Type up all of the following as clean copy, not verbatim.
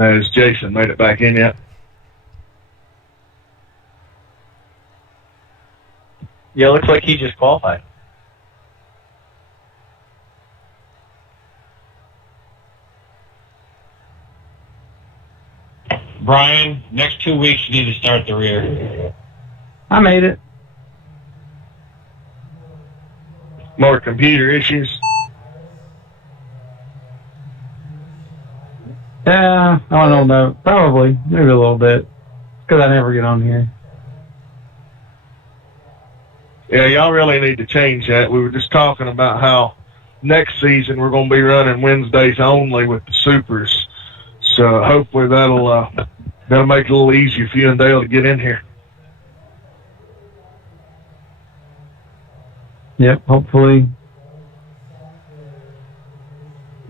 Has Jason made it back in yet? Yeah, looks like he just qualified. Brian, next 2 weeks you need to start the rear. I made it. More computer issues? Yeah, I don't know. Probably. Maybe a little bit. Because I never get on here. Yeah, y'all really need to change that. We were just talking about how next season we're going to be running Wednesdays only with the supers. So hopefully that'll make it a little easier for you and Dale to get in here. Yep, hopefully.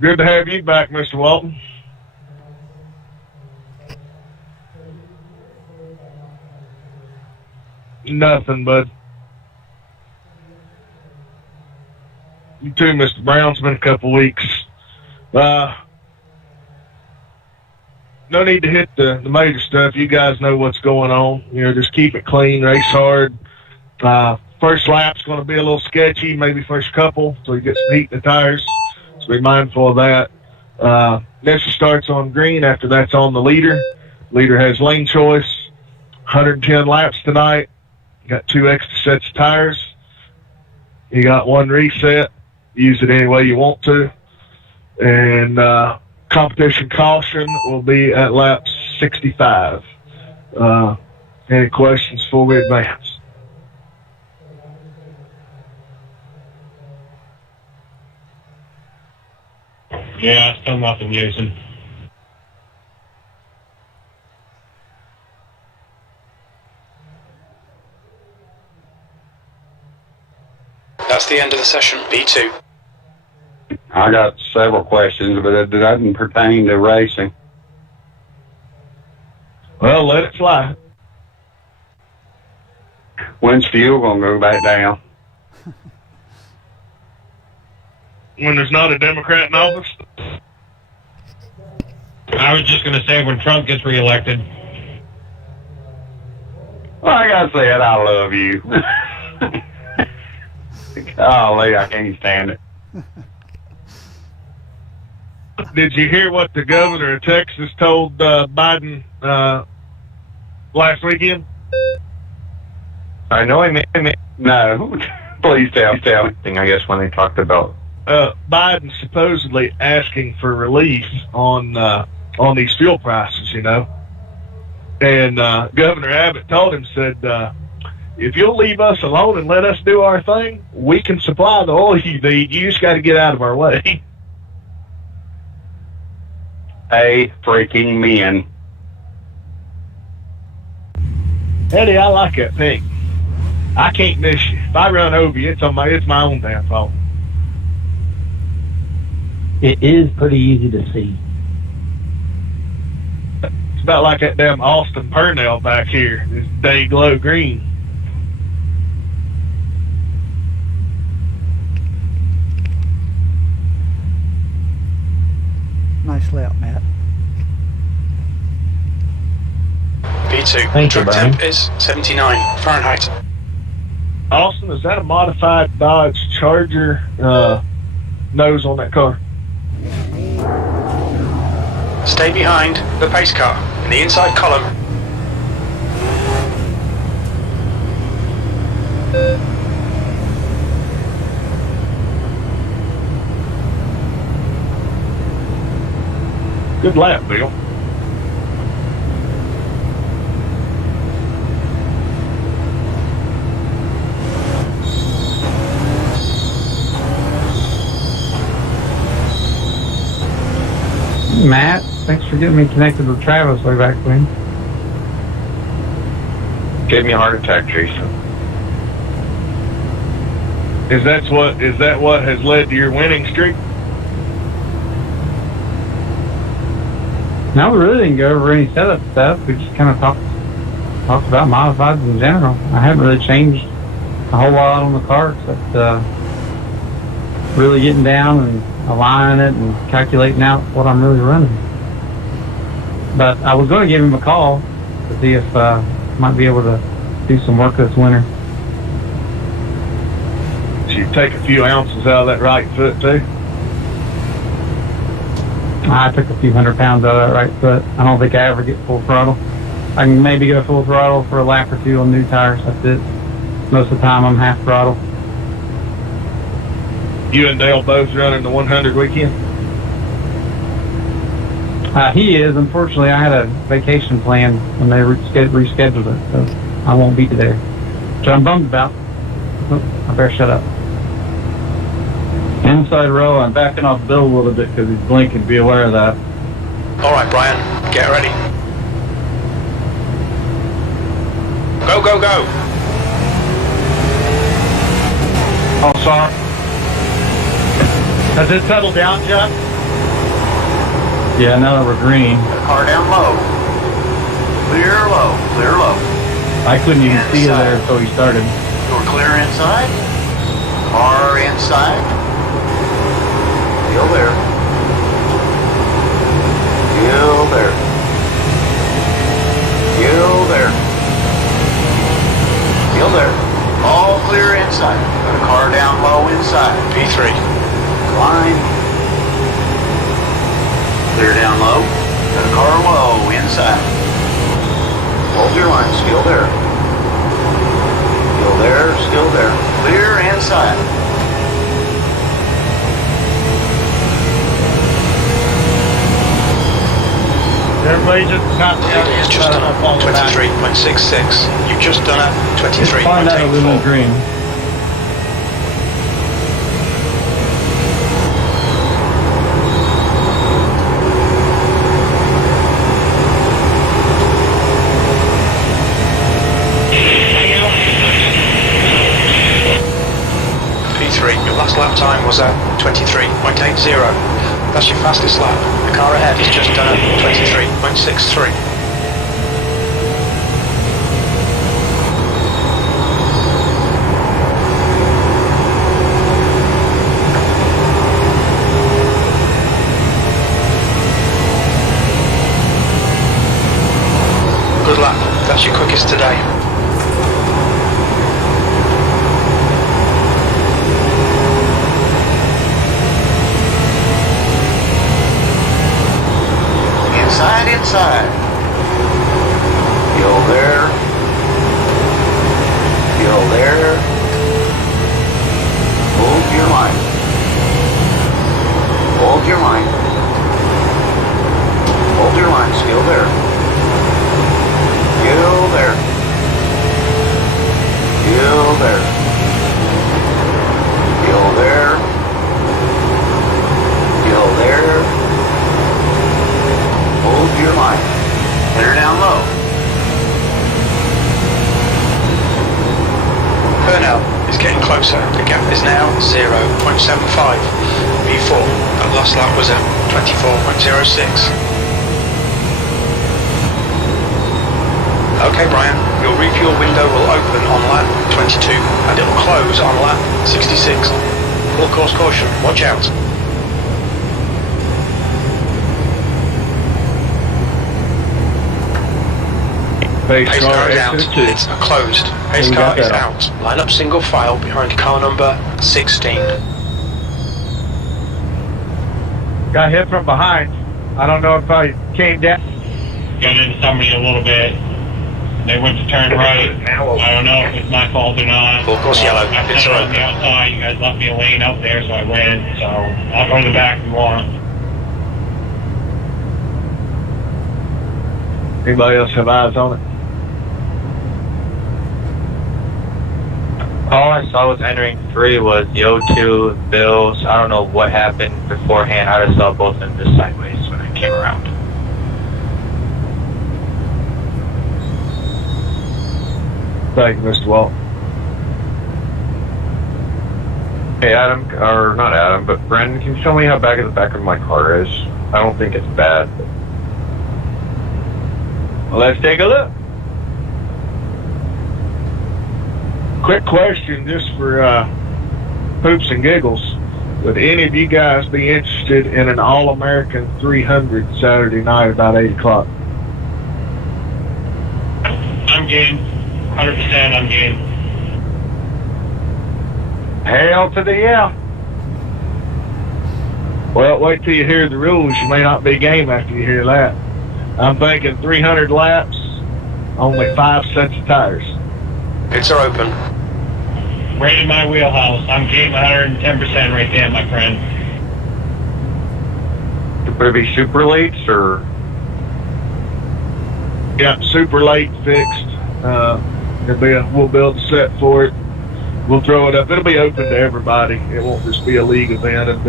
Good to have you back, Mr. Walton. Nothing, bud. You too, Mr. Brown. It's been a couple weeks. No need to hit the major stuff. You guys know what's going on. You know, just keep it clean, race hard. First lap's going to be a little sketchy, maybe first couple, so you get some heat in the tires. So be mindful of that. Nessa starts on green. After that's on the leader. Leader has lane choice. 110 laps tonight. Got 2 extra sets of tires. You got 1 reset. Use it any way you want to. And competition caution will be at lap 65. Any questions before we advance? Yeah, still nothing, Jason. That's the end of the session, B2. I got several questions, but it doesn't pertain to racing. Well, let it fly. When's fuel going to go back down? When there's not a Democrat in office? I was just going to say when Trump gets reelected. Like I said, I love you. Golly, I can't stand it. Did you hear what the governor of Texas told Biden last weekend? I know I made No. Please tell me. thing, I guess, when they talked about. Biden supposedly asking for relief on these fuel prices, you know. And Governor Abbott told him, said, if you'll leave us alone and let us do our thing, we can supply the oil you need. You just got to get out of our way. A freaking men. Eddie, I like that thing. I can't miss you. If I run over you, it's my own damn fault. It is pretty easy to see. It's about like that damn Austin Purnell back here. This day glow green. Nice lap, Matt. B2. Thank you, Track Brian. temp is 79 Fahrenheit. Austin, is that a modified Dodge Charger nose on that car? Stay behind the pace car in the inside column. Good lap, Bill. Matt, thanks for getting me connected with Travis way back when. Gave me a heart attack, Jason. Is that what has led to your winning streak? No, we really didn't go over any setup stuff. We just kind of talked about modifieds in general. I haven't really changed a whole lot on the car except really getting down and aligning it and calculating out what I'm really running. But I was going to give him a call to see if might be able to do some work this winter. So you take a few ounces out of that right foot too. I took a few 100 pounds out of that right foot. I don't think I ever get full throttle. I can maybe go full throttle for a lap or two on new tires. That's it. Most of the time I'm half throttle. You and Dale both running the 100 weekend? He is. Unfortunately, I had a vacation planned when they rescheduled it, so I won't be there. Which I'm bummed about. Oh, I better shut up. Inside row, I'm backing off Bill a little bit because he's blinking. Be aware of that. All right, Brian, get ready. Go, go, go. Oh, sorry. Has it settled down, Jeff? Yeah, now that we're green. Car down low. Clear low. Clear low. I couldn't even see you there until he started. Door clear inside. Car inside. Still there. Still there. Still there. Still there. All clear inside. Got a car down low inside. P3. Climb. Clear down low. Got a car low inside. Hold your line. Still there. Still there. Still there. Clear inside. Everybody just got It's just done a 23.66. You've just done a Find out it was in 23.84. green. P3, your last lap time was at 23.80. That's your fastest lap. The car ahead has just done a 23.63. Good lap. That's your quickest today. Inside. Still there. Still there. Hold your line. Hold your line. Hold your line. Still there. Still there. Still there. Still there. Still there. Hold your line. Clear down low. Burnell is getting closer. The gap is now 0.75. P4, that last lap was at 24.06. Okay, Brian, your refuel window will open on lap 22 and it will close on lap 66. Full course caution, watch out. Pace car is out. It's closed. Pace car is out. Line up single file behind car number 16. got hit from behind. I don't know if I came down. Got into somebody a little bit. They went to turn right. I don't know if it's my fault or not. Full course yellow. I It's set it on open. the outside. You guys left me a lane up there, so I went. So I'll go to the back if you want. Anybody else have eyes on it? All I saw was entering 3 was the O2, Bills. I don't know what happened beforehand. I just saw both of them just sideways when I came around. Thank you, Mr. Walt. Hey, Adam, or not Adam, but Brendan, can you show me how bad the back of my car is? I don't think it's bad. Well, let's take a look. Quick question, just for poops and giggles. Would any of you guys be interested in an All-American 300 Saturday night about 8 o'clock? game. 100% I'm game. Hell to the yeah. Well, wait till you hear the rules. You may not be game after you hear that. I'm thinking 300 laps, only 5 sets of tires. Pits are open. Right in my wheelhouse. I'm game 110% right there, my friend. Would it be super leaks or? Yeah, super late fixed. We'll build a set for it. We'll throw it up. It'll be open to everybody. It won't just be a league event. It'll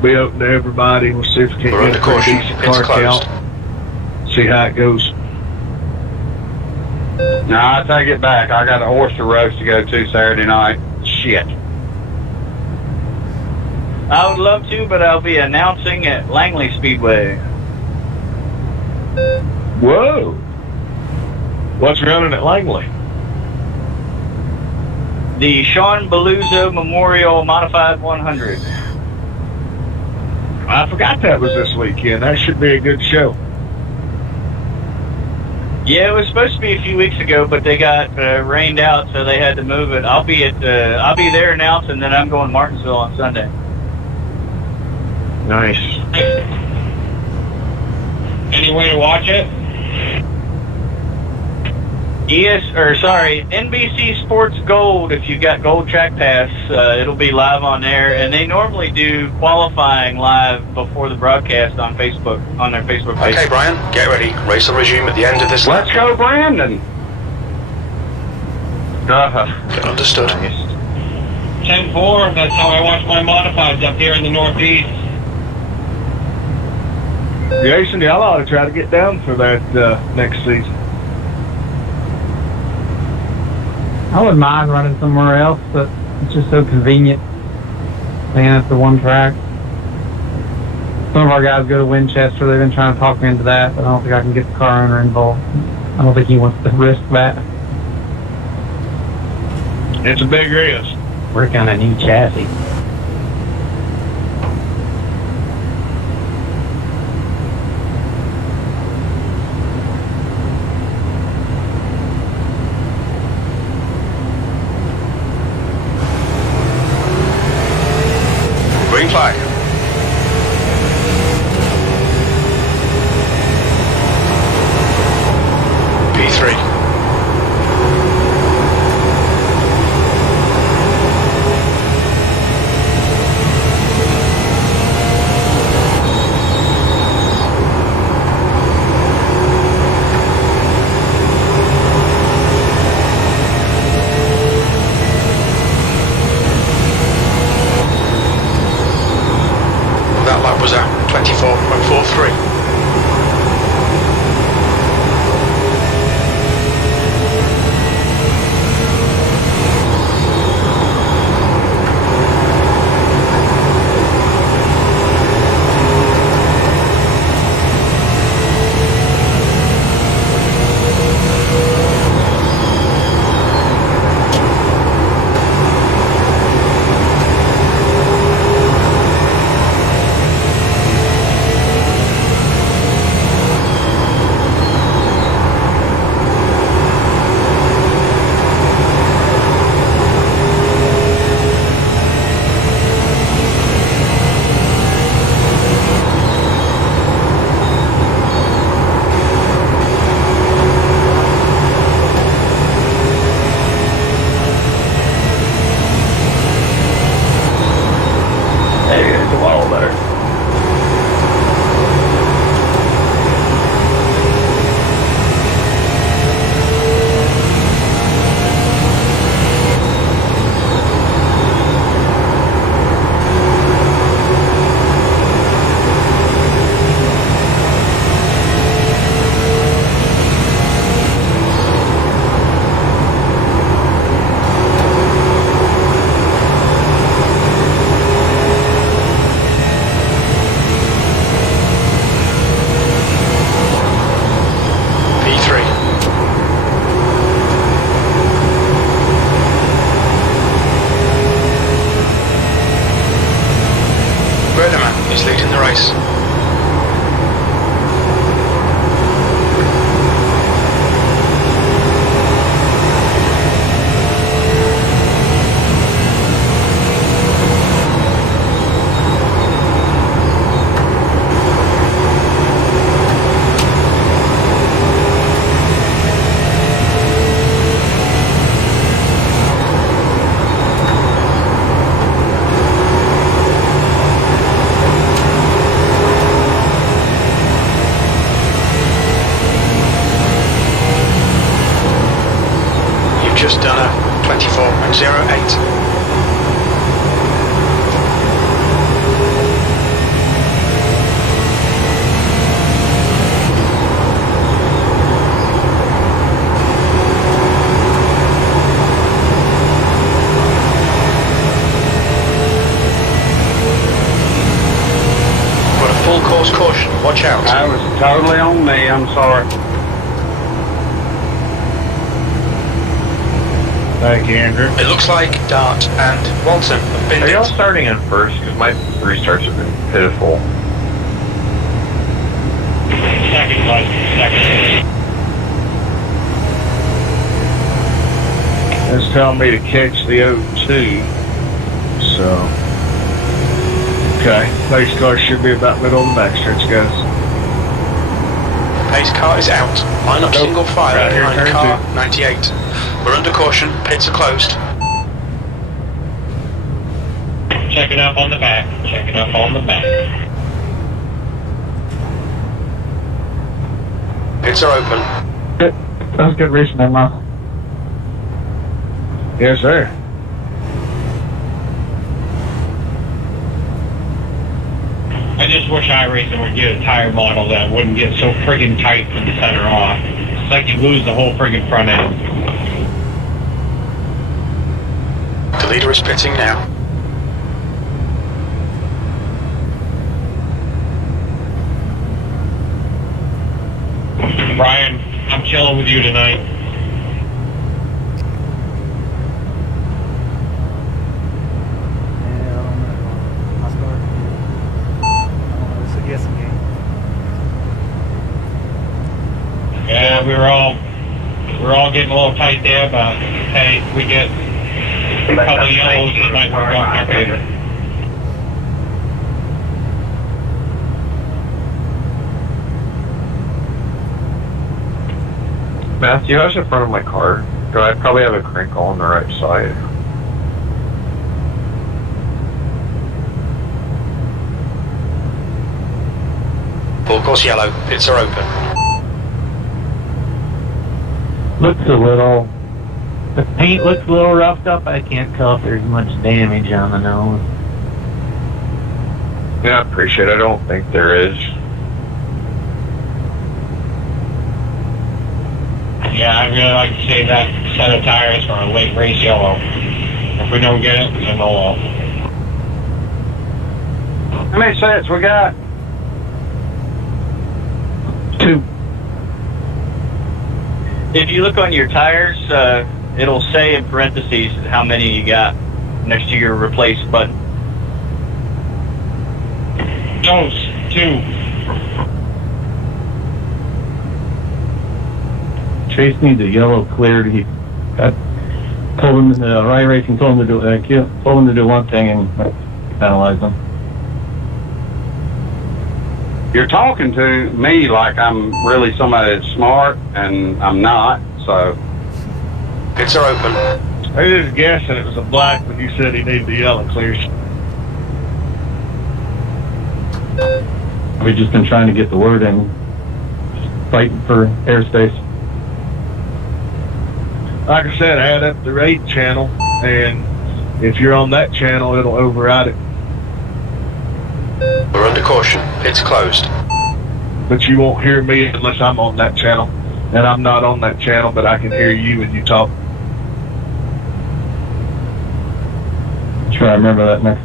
be open to everybody. We'll see if we can We're get under a caution. decent Pits car closed. count. See how it goes. No, I take it back. I got a oyster roast to go to Saturday night. Shit. I would love to, but I'll be announcing at Langley Speedway. Whoa. What's running at Langley? The Sean Beluso Memorial Modified 100. I forgot that was this weekend. That should be a good show. Yeah, it was supposed to be a few weeks ago, but they got rained out, so they had to move it. I'll be there announcing that I'm going to Martinsville on Sunday. Nice. Any way to watch it? NBC Sports Gold. If you got Gold Track Pass, it'll be live on there, and they normally do qualifying live before the broadcast on Facebook, on their Facebook page. Okay, Brian, get ready. Race will resume at the end of this lap. Let's go, Brandon. Understood. 10-4, that's how I watch my modifieds up here in the Northeast. Jason, y'all ought to try to get down for that next season. I wouldn't mind running somewhere else, but it's just so convenient staying at the one track. Some of our guys go to Winchester. They've been trying to talk me into that, but I don't think I can get the car owner involved. I don't think he wants to risk that. It's a big risk. Work on a new chassis. Green flag. P3. That lap was at 24.43. It's a while better. P3. Berneman is leading the race. just done a 24.08. Full course caution, watch out. That was totally on me, I'm sorry. Thank you, Andrew. It looks like Dart and Walton have been Are y'all hit. starting in first? Because my restarts have been pitiful. Second, bud. Second. It's telling me to catch the O2. So, okay. Pace car should be about middle of the backstretch, guys. Pace car is out. Line up Nope. single file Right here, behind turn car two. 98. We're under caution, pits are closed. Checking up on the back. Checking up on the back. Pits are open. That's good reaching there, Mark. Yes, sir. I just wish iRacing would get a tire model that wouldn't get so friggin' tight from the center off. It's like you lose the whole friggin' front end. The leader is pitting now. Brian, I'm chilling with you tonight. Yeah, we were all getting a little tight there, but hey, we get a couple of yellows that might work out in our favor. Matthew, I was in front of my car. Do I probably have a crinkle on the right side? Full course yellow, pits are open. Looks a little. The paint looks a little roughed up. I can't tell if there's much damage on the nose. Yeah, I appreciate it. I don't think there is. Yeah, I'd really like to save that set of tires for a late race yellow. If we don't get it, then no. How many sets we got? 2. If you look on your tires, it'll say in parentheses how many you got next to your replace button. Those 2. Chase needs a yellow cleared. He got told him iRacing told him to do told him to do one thing and penalized him. You're talking to me like I'm really somebody that's smart, and I'm not, so. Pits are open. I was just guessing it was a black when you said he needed the yellow clears. We've just been trying to get the word in, fighting for airspace. Like I said, add up the rate channel, and if you're on that channel, it'll override it. We're under caution, pits closed. But you won't hear me unless I'm on that channel. And I'm not on that channel, but I can hear you when you talk. Try to remember that next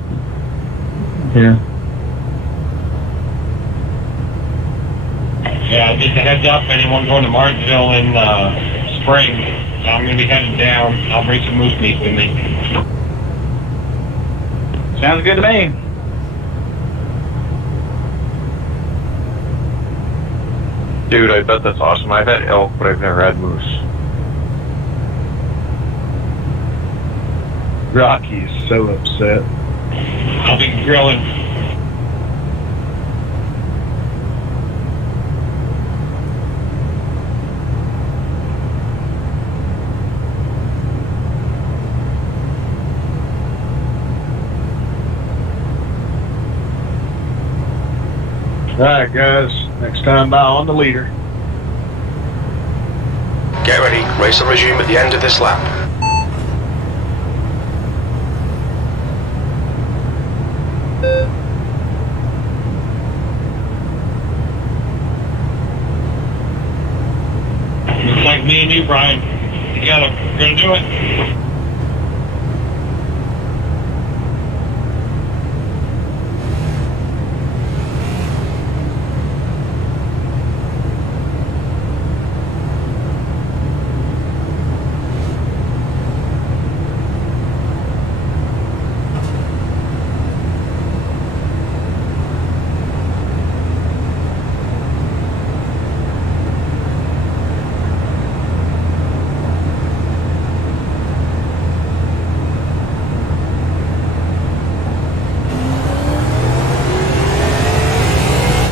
here. Yeah, just a heads up, anyone going to Martinsville in spring, I'm going to be heading down. I'll bring some moose meat with me. Sounds good to me. Dude, I bet that's awesome. I've had elk, but I've never had moose. Rocky is so upset. I'll be grilling. All right, guys. Next time by on the leader. Get ready, race will resume at the end of this lap. like me and you, Brian, together. We're gonna do it.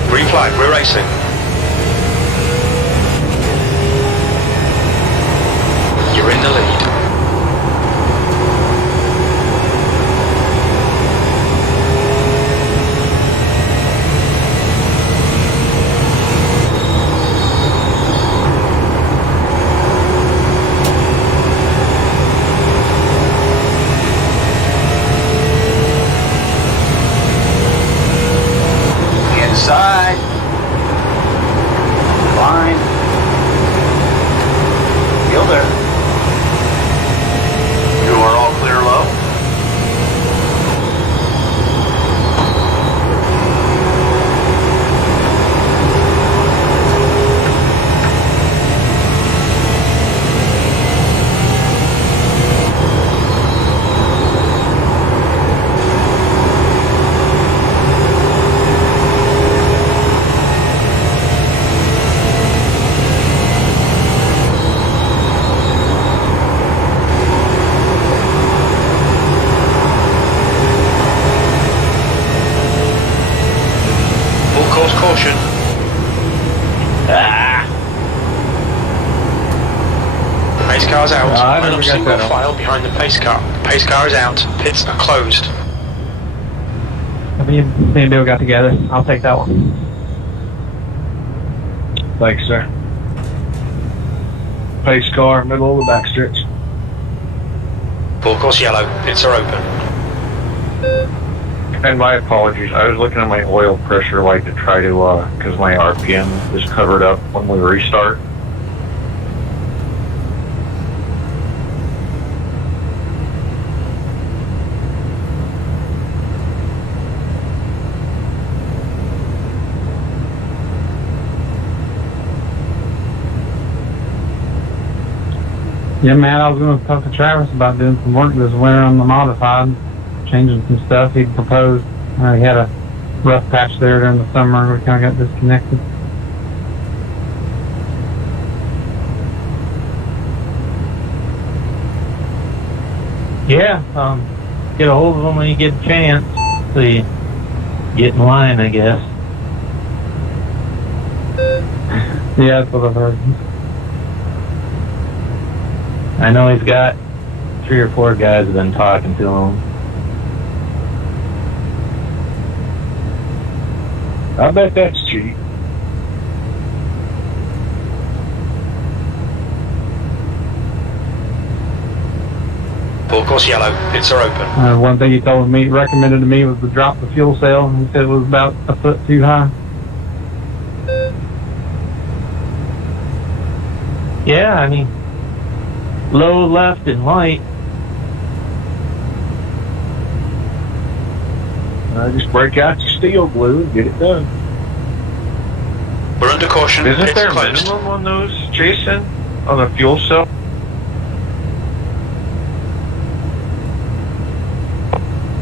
Green flag, we're racing. You're in the lead. Inside. Fine. Still there. You are all clear low. Full course caution. Pace car's out. I Line never up got single that out. file behind the pace car. Pace car is out. Pits are closed. Me and Bill got together. I'll take that one. Thanks, sir. Pace car, middle of the backstretch. Full course yellow. Pits are open. And my apologies. I was looking at my oil pressure light to try to, because my RPM is covered up when we restart. Yeah, man, I was going to talk to Travis about doing some work this winter on the modified, changing some stuff he'd proposed. He had a rough patch there during the summer. We kind of got disconnected. Yeah, get a hold of them when you get a chance. So you get in line, I guess. Yeah, that's what I've heard. I know he's got 3 or 4 guys have been talking to him. I bet that's cheap. Full course yellow. Pits are open. One thing he recommended to me was to drop the fuel cell. He said it was about a foot too high. Yeah, I mean, low, left, and light. Just break out your steel glue and get it done. We're under caution. Isn't Pits there a closed. minimum on those, Jason? On the fuel cell?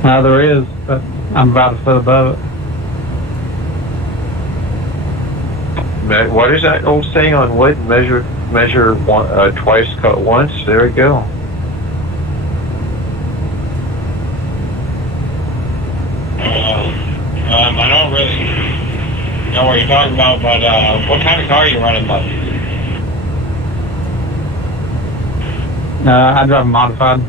There is, but I'm about a foot above it. What is that old saying on wood? Measure one, twice, cut once. There we go. I don't really know what you're talking about, but what kind of car are you running, bud? I drive a modified.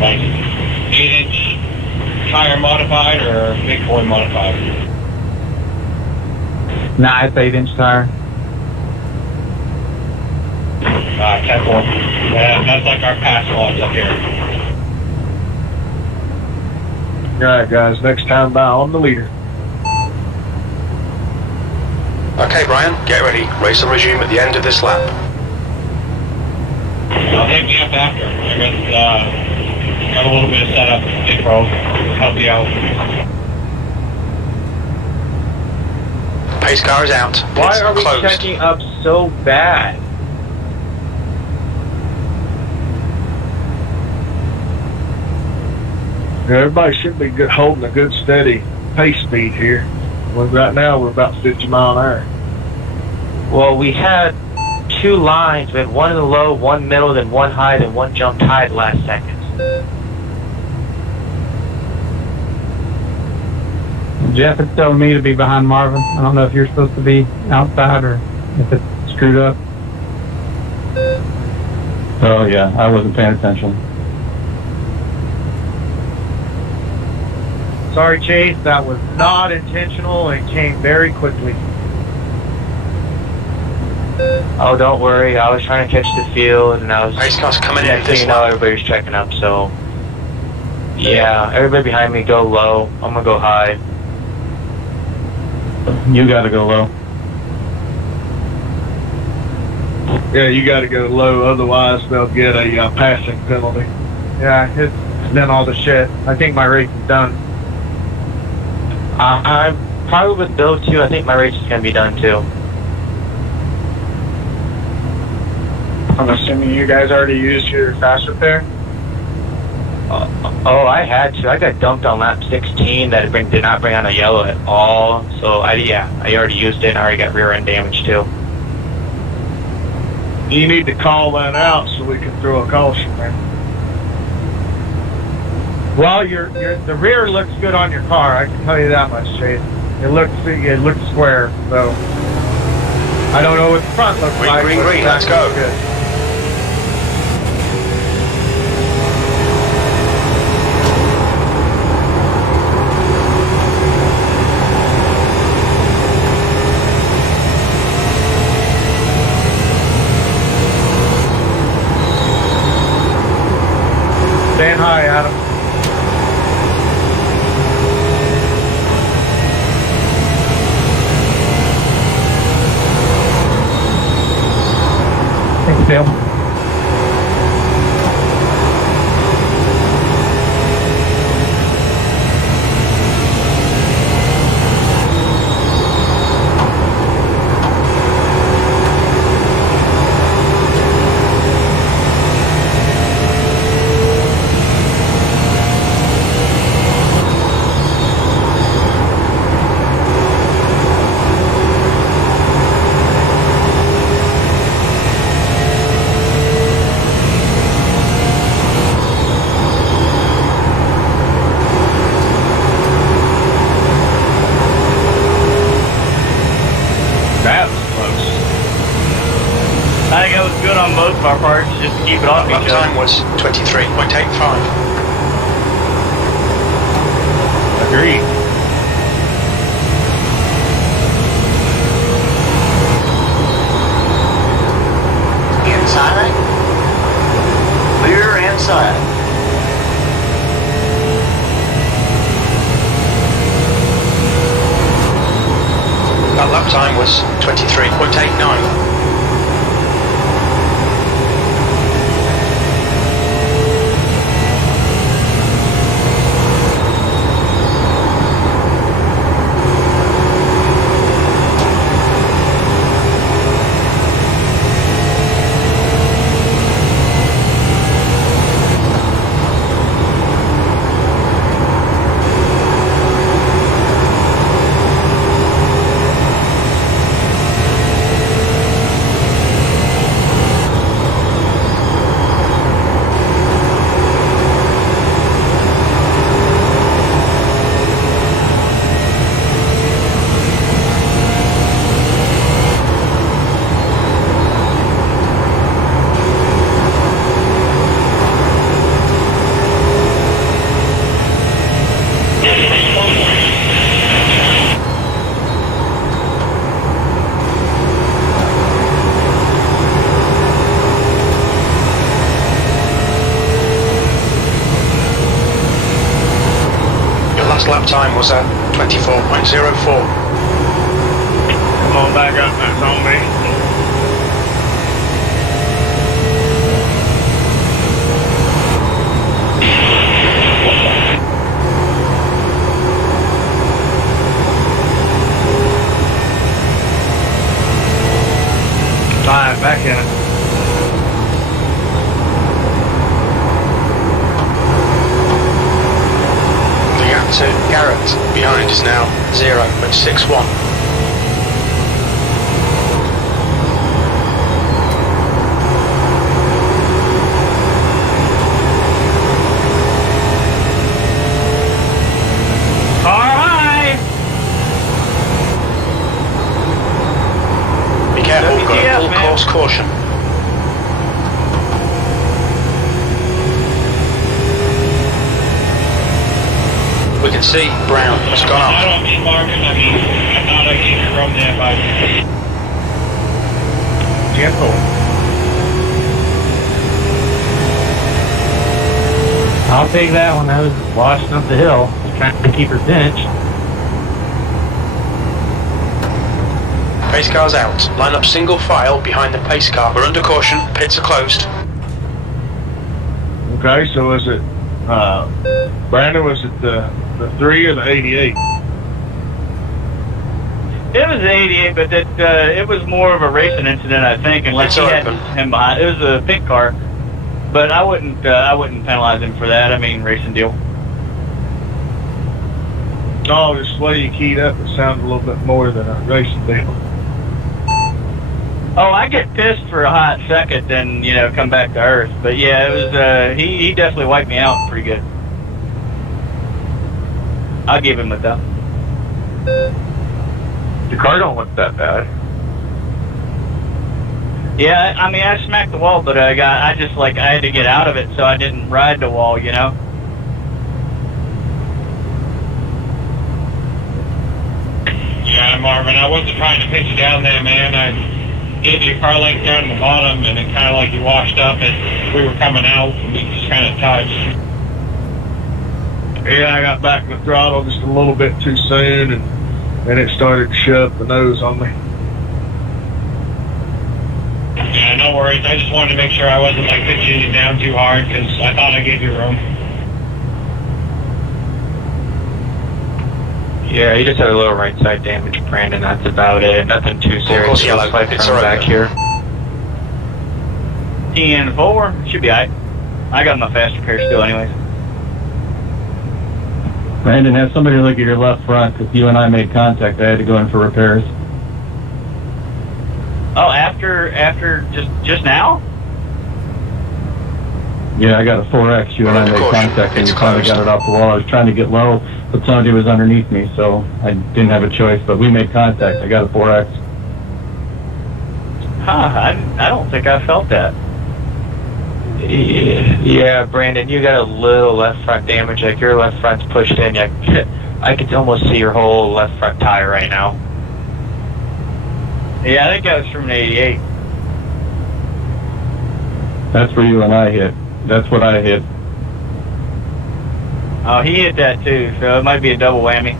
Like 8-inch tire modified or big boy modified? Nah, it's 8-inch tire. 10-4. Yeah, that's like our pass logs up here. All right, guys. Next time by on the leader. Okay, Brian, get ready. Race will resume at the end of this lap. Hit me up after. I got a little bit of setup info. Help you out. Pace car is out. Why It's are we closed. checking up so bad? Yeah, everybody should be good, holding a good steady pace speed here. Well, right now we're about 50 mile an hour. Well, we had 2 lines. We had one in the low, one middle, then one high, then one jumped high at the last second. Jeff, it's telling me to be behind Marvin. I don't know if you're supposed to be outside or if it's screwed up. Oh, yeah, I wasn't paying attention. Sorry, Chase, that was not intentional and came very quickly. Oh, don't worry. I was trying to catch the field, and I was... Pace car's coming in Next thing this you know, lap. everybody's checking up, so... Yeah, everybody behind me, go low. I'm gonna go high. You gotta go low. Yeah, you got to go low, otherwise they'll get a passing penalty. Yeah, it's done all the shit. I think my race is done. I'm probably with Bill, too. I think my race is gonna be done, too. I'm assuming you guys already used your fast repair? Oh, I had to. I got dumped on lap 16 that did not bring on a yellow at all. So, I already used it and I already got rear end damage, too. You need to call that out so we can throw a caution, man. Well, the rear looks good on your car. I can tell you that much, Chase. It looks square. So I don't know what the front looks Green, like. green, but green, that let's go. looks good. Stand high, Adam. Thanks, Bill. That was close. I think it was good on both of our parts, just to keep it off Lap each other. time was 23.85. Agreed. Inside. Clear inside. That lap time was 23.89. Lap time was at 24.04. Come on back forgot that's on me. Fine, back in it. The gap to Garrett behind is now 0.61. Car high! Be careful, got a WTF, full man. course caution. We can see Brown has gone I up. don't mean Marvin, I mean, I thought I gave you from there by 10-4. I'll take that one. I was washing up the hill, trying to keep her pinched. Pace car's out. Line up single file behind the pace car. We're under caution. Pits are closed. Okay, so is it, Brandon, was it the 3 or the 88? It was 88, but it was more of a racing incident, I think, unless he It's had open. him behind. It was a pink car, but I wouldn't penalize him for that. I mean, racing deal. No, just the way you keyed up, it sounded a little bit more than a racing deal. Oh, I get pissed for a hot second, then come back to earth. But yeah, it was. He definitely wiped me out pretty good. I'll give him it though. The car don't look that bad. Yeah, I mean, I smacked the wall, but I had to get out of it, so I didn't ride the wall, Yeah, Marvin, I wasn't trying to pitch you down there, man. I gave you a car length down in the bottom, and it kind of like you washed up as we were coming out, and we just kind of touched. Yeah, I got back in the throttle just a little bit too soon, and it started to shove the nose on me. Yeah, no worries. I just wanted to make sure I wasn't like pitching you down too hard, because I thought I gave you room. Yeah, he just had a little right side damage, Brandon. That's about it. Nothing too serious. course, yellow. Looks like It's from all right back then. here. TN4 should be alright. I got my fast repair still, anyways. Brandon, have somebody look at your left front, because you and I made contact. I had to go in for repairs. Oh, after just now? Yeah, I got a 4X. You and I Under made caution. contact, and It's you finally closed. got it off the wall. I was trying to get low, but somebody was underneath me, so I didn't have a choice. But we made contact. I got a 4X. I don't think I felt that. Yeah, Brandon, you got a little left front damage. Like your left front's pushed in. I could almost see your whole left front tire right now. Yeah, I think that was from an 88. That's where you and I hit. That's what I hit. Oh, he hit that too, so it might be a double whammy.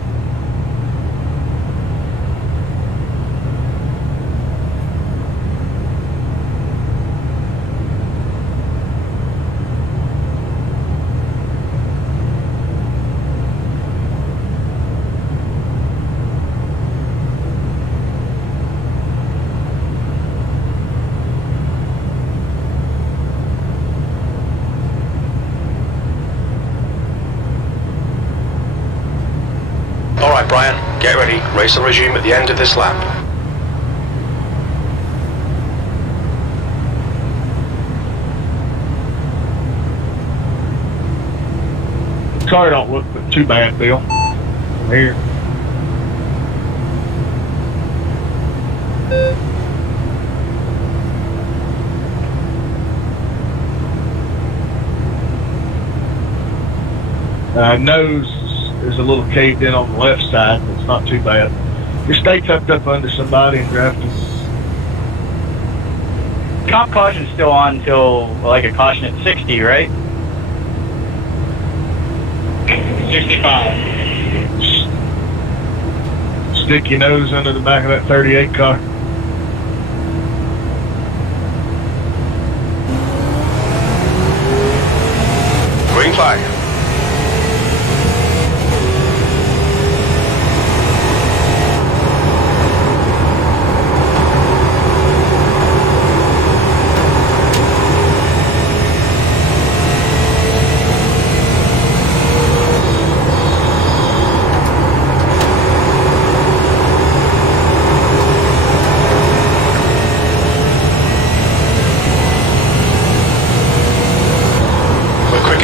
All right, Brian, get ready. Race will resume at the end of this lap. Car don't look too bad, Bill. Here. Nose is a little caved in on the left side, but it's not too bad. Just stay tucked up under somebody and draft them. Comp caution's still on until like a caution at 60, right? 65. Stick your nose under the back of that 38 car.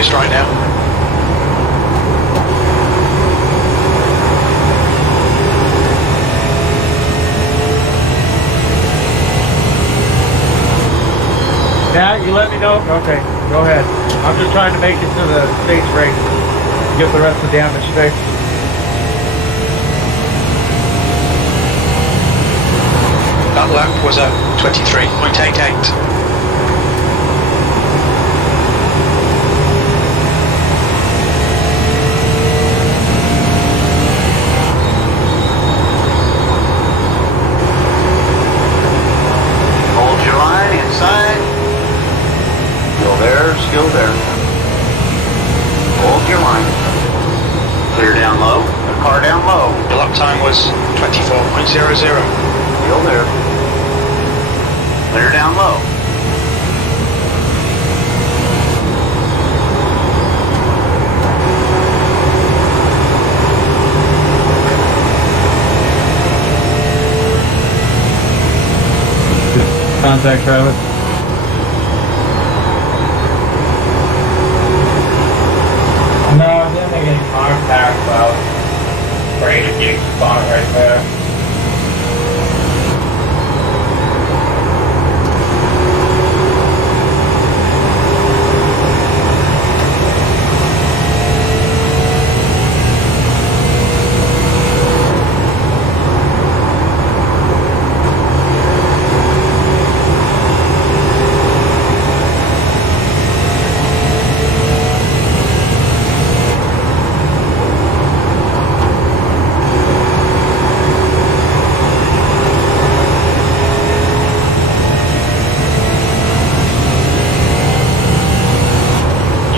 fastest right now. Yeah, you let me know? Okay, go ahead. I'm just trying to make it to the stage break. Get the rest of the damage fixed. That lap was at 23.88. Hold your line inside. Still there, still there. Hold your line. Clear down low. The car down low. The lap time was 24.00. Still there. Clear down low. Contact Travis. No, I didn't make any contact, but I was afraid of getting spot right there.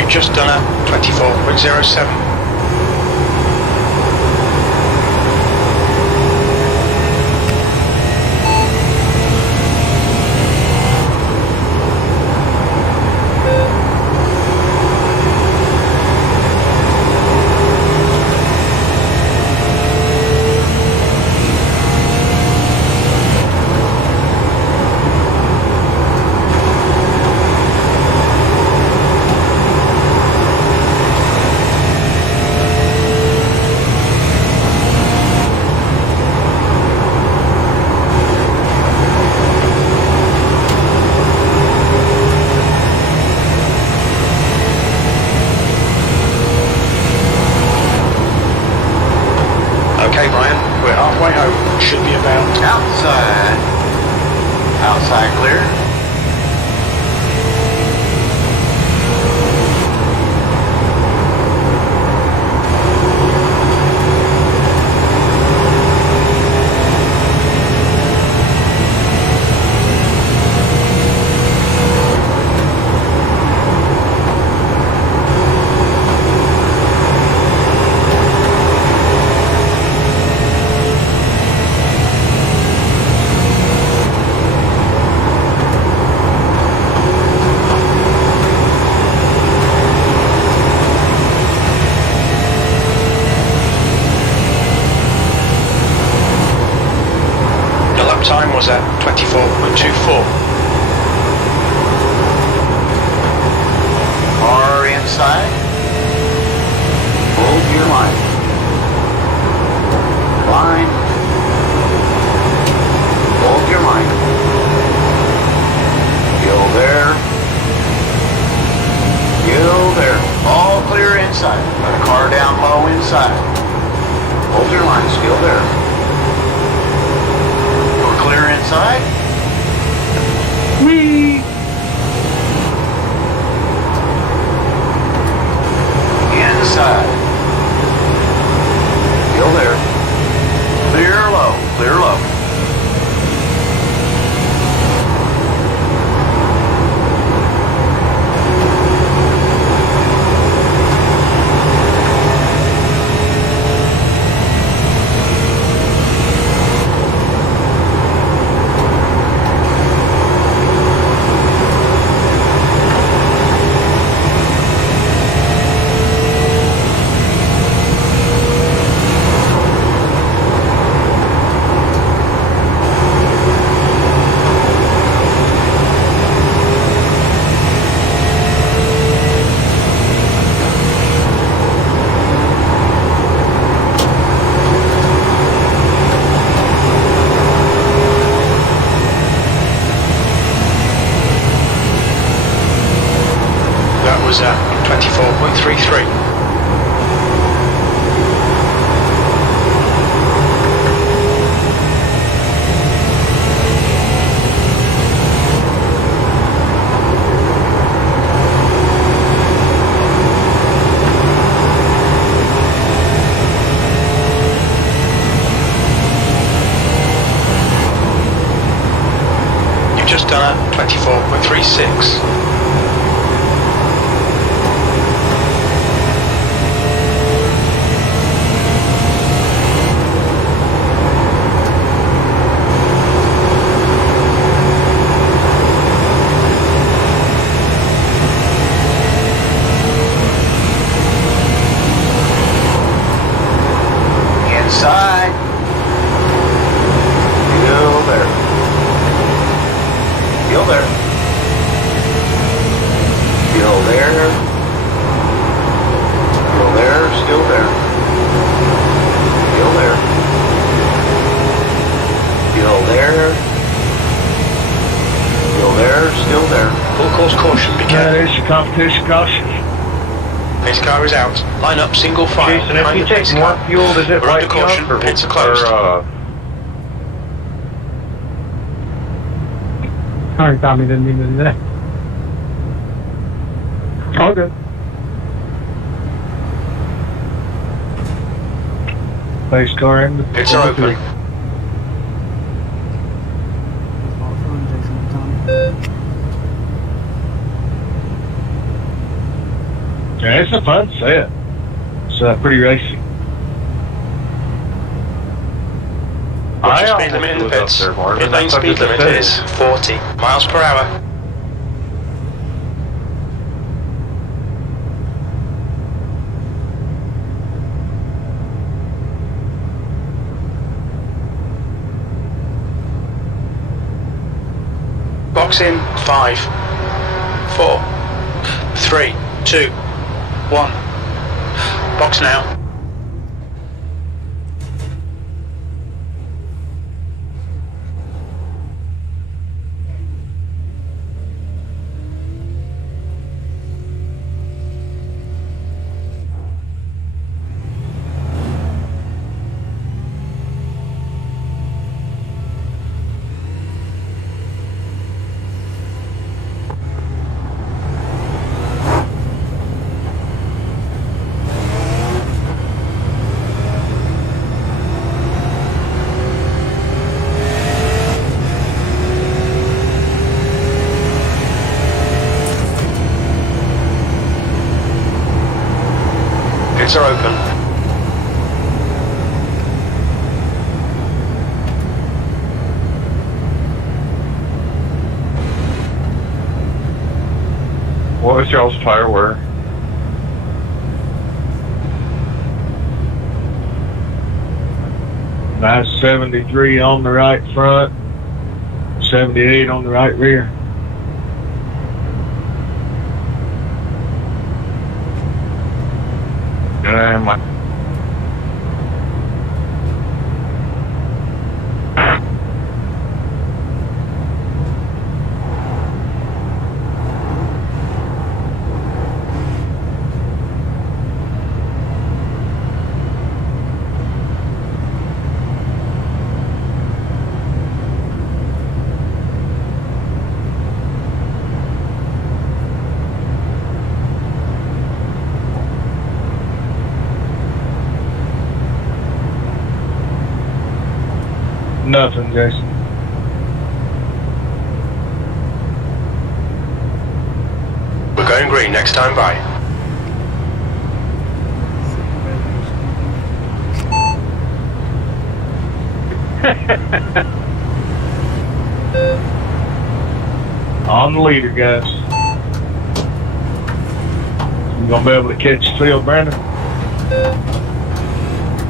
Just done a 24.07. Okay, Brian, we're halfway home. Should be about Outside. Outside clear. time was at 24.24. Car inside. Hold your line. Line. Hold your line. Still there. Still there. All clear inside. Got a car down low inside. Hold your line. Still there. You're clear inside. Whee! Inside. Still there. Clear low. Clear low. was 24.33. You've just done a 24.36. Inside. Still there. Still there. Still there. Still there. Still there. Still there. Still there. Still there. Still there. Full course caution, be That careful. is your competition caution. Pace car is out. Line up single file. Jason, if behind you the take pace more car. fuel, does it We're light under me caution. up, or Pits are closed. Sorry, Tommy, didn't mean to do that. All good. Pace car in. Pits are open. Yeah, it's a fun set. It's pretty racy. What's your I speed limit in the almost pits? was up there, Marvin. Pit lane I thought speed it limit said is 40 miles per hour. Box in 5, 4, 3, 2, 1. Box now. Pits are open. What was y'all's tire wear? That's 73 on the right front, 78 on the right rear. And my Nothing, Jason. We're going green next time by. On the leader, guys. You gonna be able to catch the field, Brandon?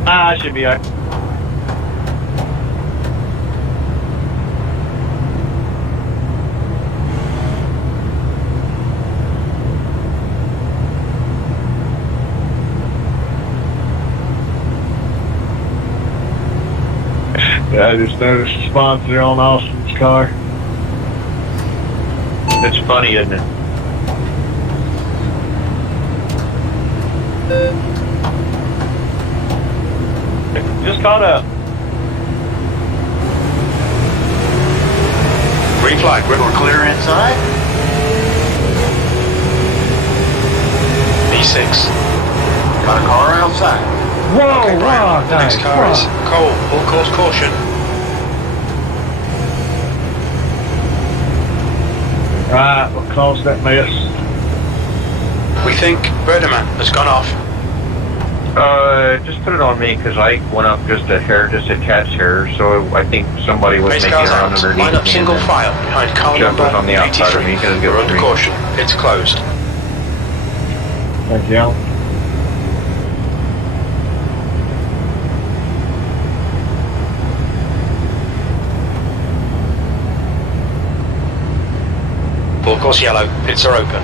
I should be all right. Yeah, I just noticed the sponsor on Austin's car. It's funny, isn't it? Just caught up. Green flag, We're clear inside. B6. Got a car outside. Whoa, Okay, Brian, the next car is Cole. Full course caution. Right, what caused that mess? We think Birdman has gone off. Just put it on me because I went up just a hair, just a cat's hair. So I think somebody was Race making cars around out. underneath Line up me. single file behind car Jeff number was on the outside of 83. me. Gonna get We're under green. caution. It's closed. Thank you, Alan. Full course yellow. Pits are open.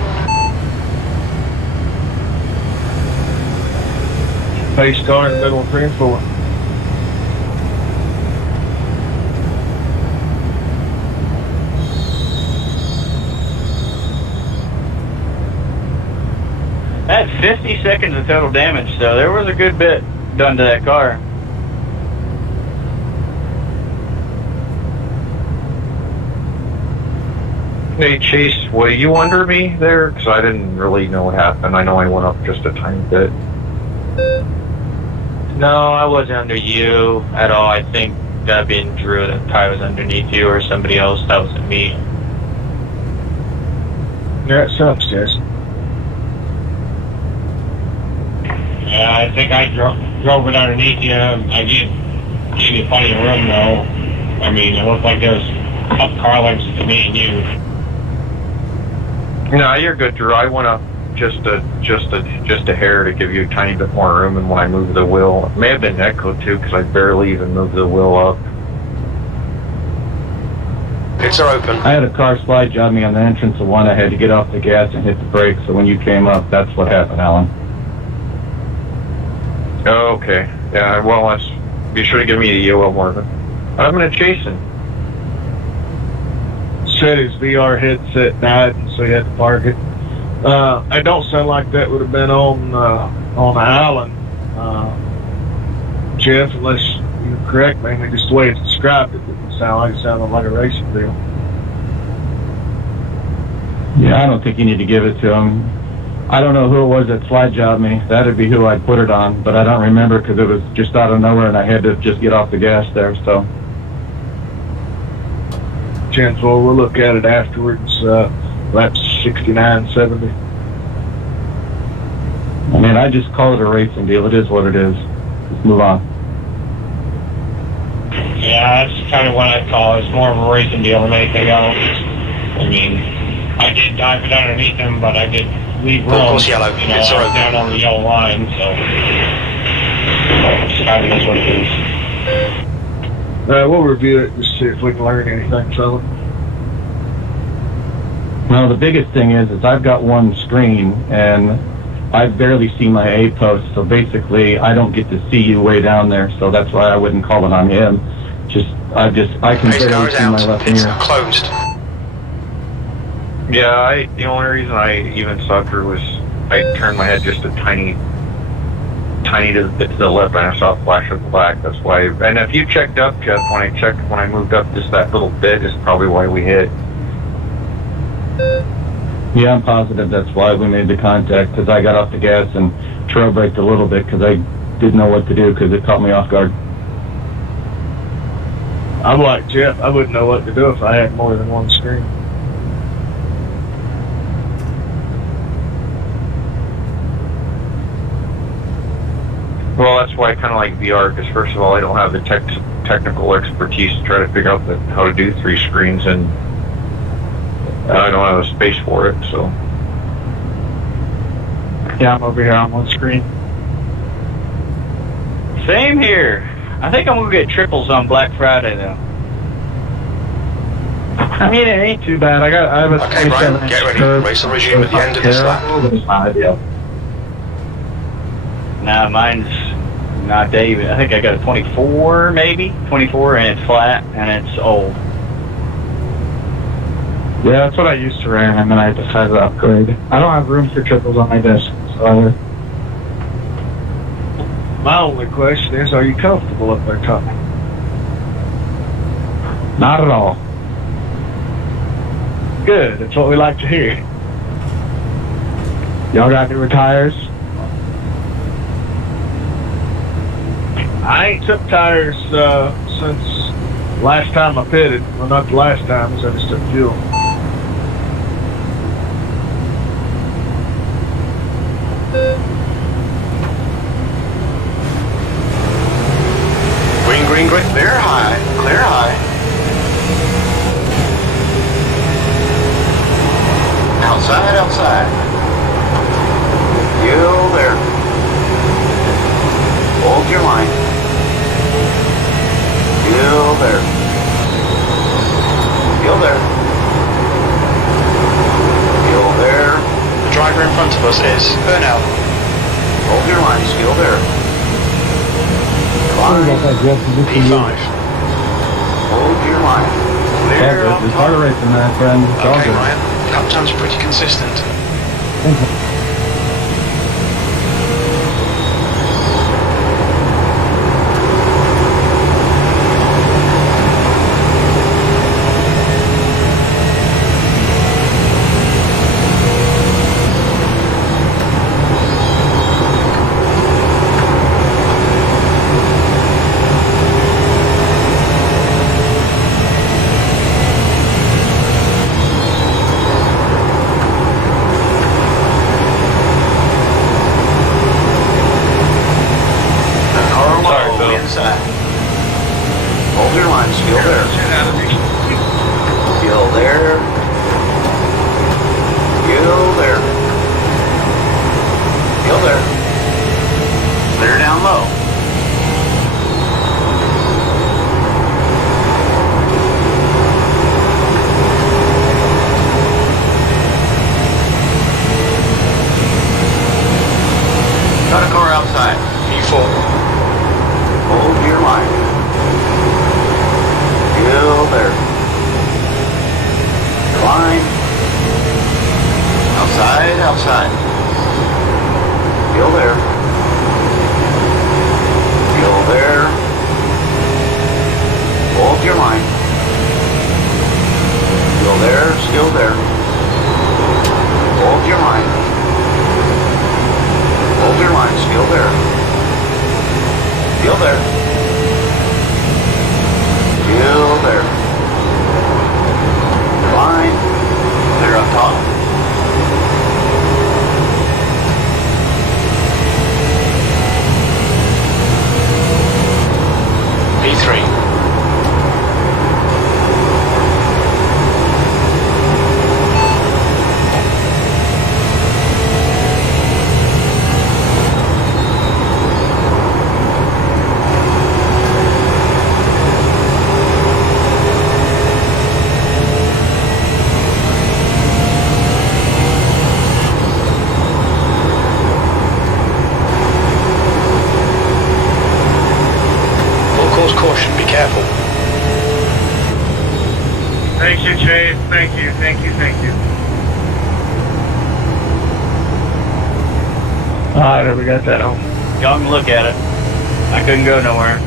Pace car in the middle of 3 and 4. That's 50 seconds of total damage, so there was a good bit done to that car. Hey, Chase, were you under me there? Because I didn't really know what happened. I know I went up just a tiny bit. No, I wasn't under you at all. I think that being Drew that probably was underneath you or somebody else. That wasn't me. Yeah, it sucks, Jess. Yeah, I think I drove it underneath you. I gave you plenty of room, though. I mean, it looked like there was a couple car lengths to me and you. No, you're good, Drew. I went up just a hair to give you a tiny bit more room, and when I moved the wheel, it may have been Echo too, because I barely even moved the wheel up. Pits are open. I had a car slide job me on the entrance of one. I had to get off the gas and hit the brakes. So when you came up, that's what happened, Alan. Oh, okay. Yeah. Well, let's be sure to give me a yellow, Marvin. I'm gonna chase him. Said his VR headset died, and so he had to park it. It don't sound like that would have been on the island, Jeff, unless you correct me. I mean, just the way it's described, it didn't sound like a racing deal. Yeah, I don't think you need to give it to him. I don't know who it was that slide jobbed me. That'd be who I'd put it on, but I don't remember because it was just out of nowhere, and I had to just get off the gas there. So. Chancellor, we'll look at it afterwards. Laps 69, 70. I mean, I just call it a racing deal. It is what it is. Let's move on. Yeah, that's kind of what I call it. It's more of a racing deal than anything else. I mean, I did dive it underneath him, but I did leave room. Full course yellow. You know, Pits are I was open. down on the yellow line, so it kind of is what it is. We'll review it just see if we can learn anything from it. Well, the biggest thing is I've got one screen, and I barely see my A post, so basically I don't get to see you way down there, so that's why I wouldn't call it on him. I can Race car barely is see my out. left Pits ear. are closed. Yeah, the only reason I even saw Drew was I turned my head just a tiny to the left, and I saw a flash of black. That's why. And if you checked up, Jeff, when I moved up just that little bit, is probably why we hit. Yeah, I'm positive that's why we made the contact, because I got off the gas and trail braked a little bit because I didn't know what to do because it caught me off guard. I'm like Jeff. I wouldn't know what to do if I had more than one screen. Well, that's why I kind of like VR, because first of all, I don't have the technical expertise to try to figure out how to do 3 screens, and I don't have the space for it, so. Yeah, I'm over here on one screen. Same here. I think I'm gonna get triples on Black Friday though. I mean, it ain't too bad. I have a Okay, Brian, get ready. Race will resume at the end of this lap. Nah, mine's not that even. I think I got a 24, maybe 24, and it's flat and it's old. Yeah, that's what I used to run, and then I decided to upgrade. I don't have room for triples on my desk, so My only question is, are you comfortable up there, Tommy? Not at all. Good. That's what we like to hear. Y'all got new tires? I ain't took tires since last time I pitted. Well, not the last time, because I just took fuel. Green, green, green. Clear high. Clear high. Outside, outside. Still there. Hold your line. Still there. Still there. Still there. The driver in front of us is Burnell. Hold your line. Still there. Line. P5. Hold your line. Clear off It's hard racing, my friend. It's all Okay, good. Ryan. Lap times are pretty consistent. inside. Hold your line, still there. Still there. Still there. Still there. Clear down low. Got a car outside. P4. Hold your line. Still there. Line. Outside, outside. Still there. Still there. Hold your line. Still there, still there. Hold your line. Hold your line, still there. Still there. Still there. Line. Clear up top. P3. Caution, be careful. Thank you, Chase. Thank you, thank you, thank you. Alright, we got that on. Y'all can look at it. I couldn't go nowhere.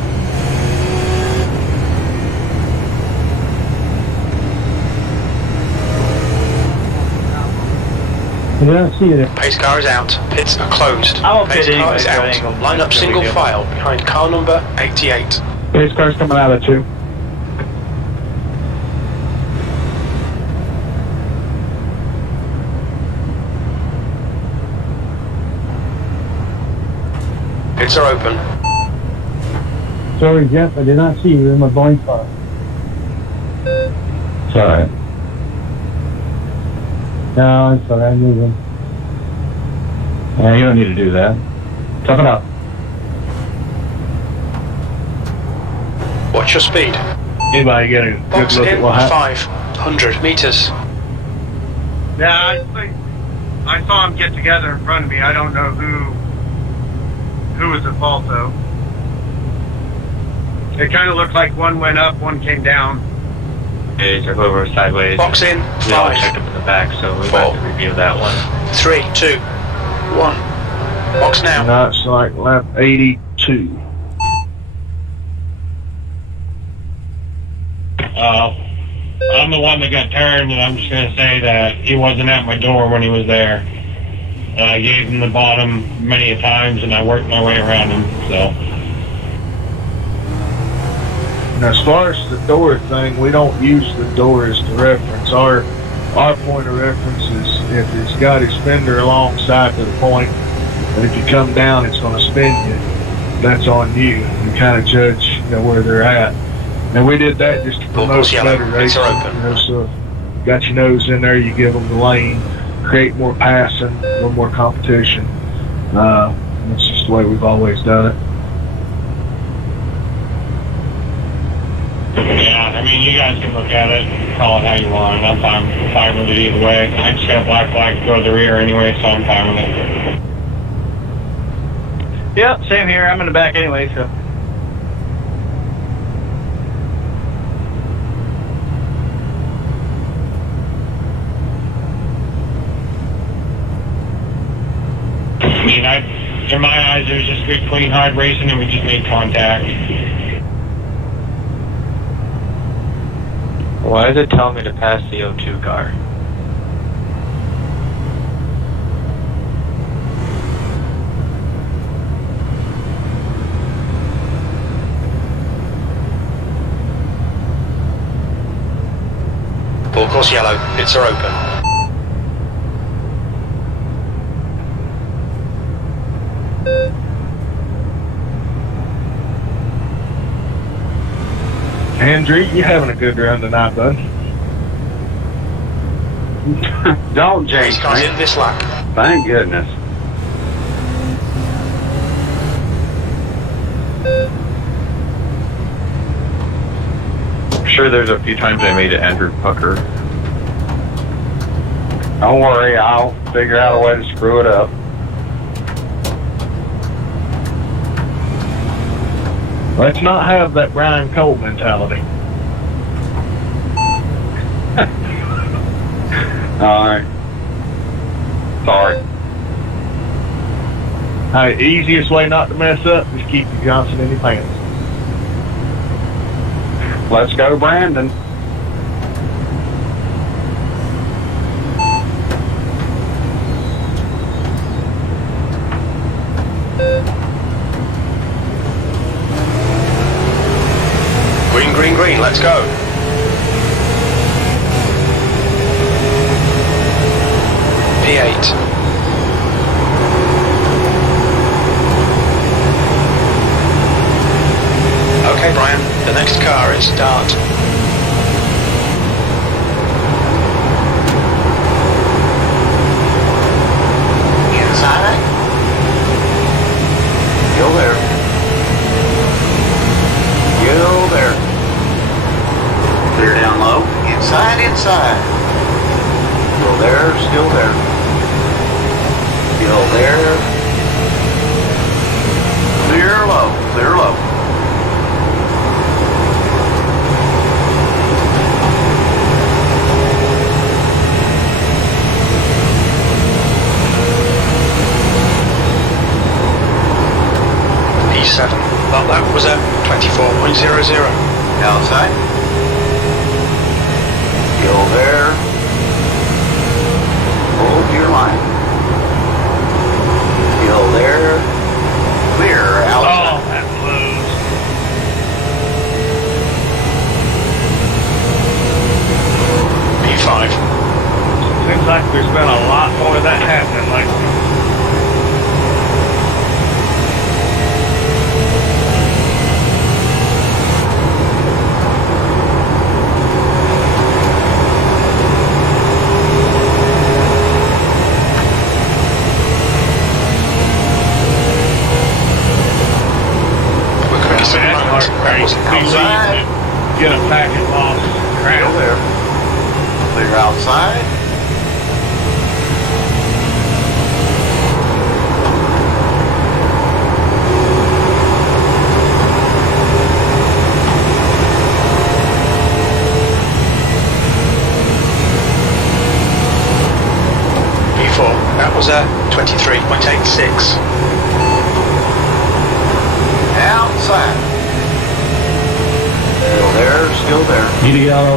I don't see it. Pace car is out. Pits are closed. I won't Pace pit car anyway, is so it ain't out. gonna- Line up it's no single big deal. file behind car number 88. Pace car's coming out of 2. Pits are open. Sorry, Jeff, I did not see you in my blind spot. It's alright. No, it's alright, I'm moving. Yeah, you don't need to do that. Tough it up. Watch your speed. Anybody get a good Box look in at what happened? 500 meters. Yeah, I think I saw them get together in front of me. I don't know who was at fault though. It kind of looked like one went up, one came down. It took over sideways. Box in We all 5, checked up in the back, so we Four. have to review that one. 3, 2, 1. Box now. That's like lap 82 2? I'm the one that got turned, and I'm just going to say that he wasn't at my door when he was there. And I gave him the bottom many a times, and I worked my way around him, so. Now, as far as the door thing, we don't use the door as the reference. Our point of reference is if it's got his fender alongside to the point, and if you come down, it's going to spin you. That's on you. You kind of judge, where they're at. And we did that just to promote better racing. So got your nose in there, you give them the lane, create more passing, a little more competition. That's just the way we've always done it. Yeah, I mean, you guys can look at it and call it how you want. I'm fine with it either way. I just got a black flag to go to the rear anyway, so I'm fine with it. Yep, same here. I'm in the back anyway, so. I mean, in my eyes, it was just good, clean, hard racing, and we just made contact. Why does it tell me to pass the O2 car? Full course yellow, pits are open. Andrew, you having a good run tonight, bud? Don't jinx These cars me. in this lap. Thank goodness. I'm sure there's a few times I made it Andrew pucker. Don't worry, I'll figure out a way to screw it up. Let's not have that Brian Cole mentality. All right. Sorry. Hey, easiest way not to mess up is keep your Johnson in your pants. Let's go, Brandon. Green, green, green, let's go. P8. Okay, Brian, the next car is Dart. Inside. Still there. Still there. Clear down low. Inside, inside. Still there, still there. Still there. Clear low, clear low. P7. Well, that was a 24.00. Outside. Still there. Hold your line. Still there. Clear outside. Oh, that blows. P5. Seems like there's been a lot more of that happening lately. Outside. Get a packet lost. Still there. Clear outside. P4. That was a 23.86. outside. Still there, still there. Need a yellow.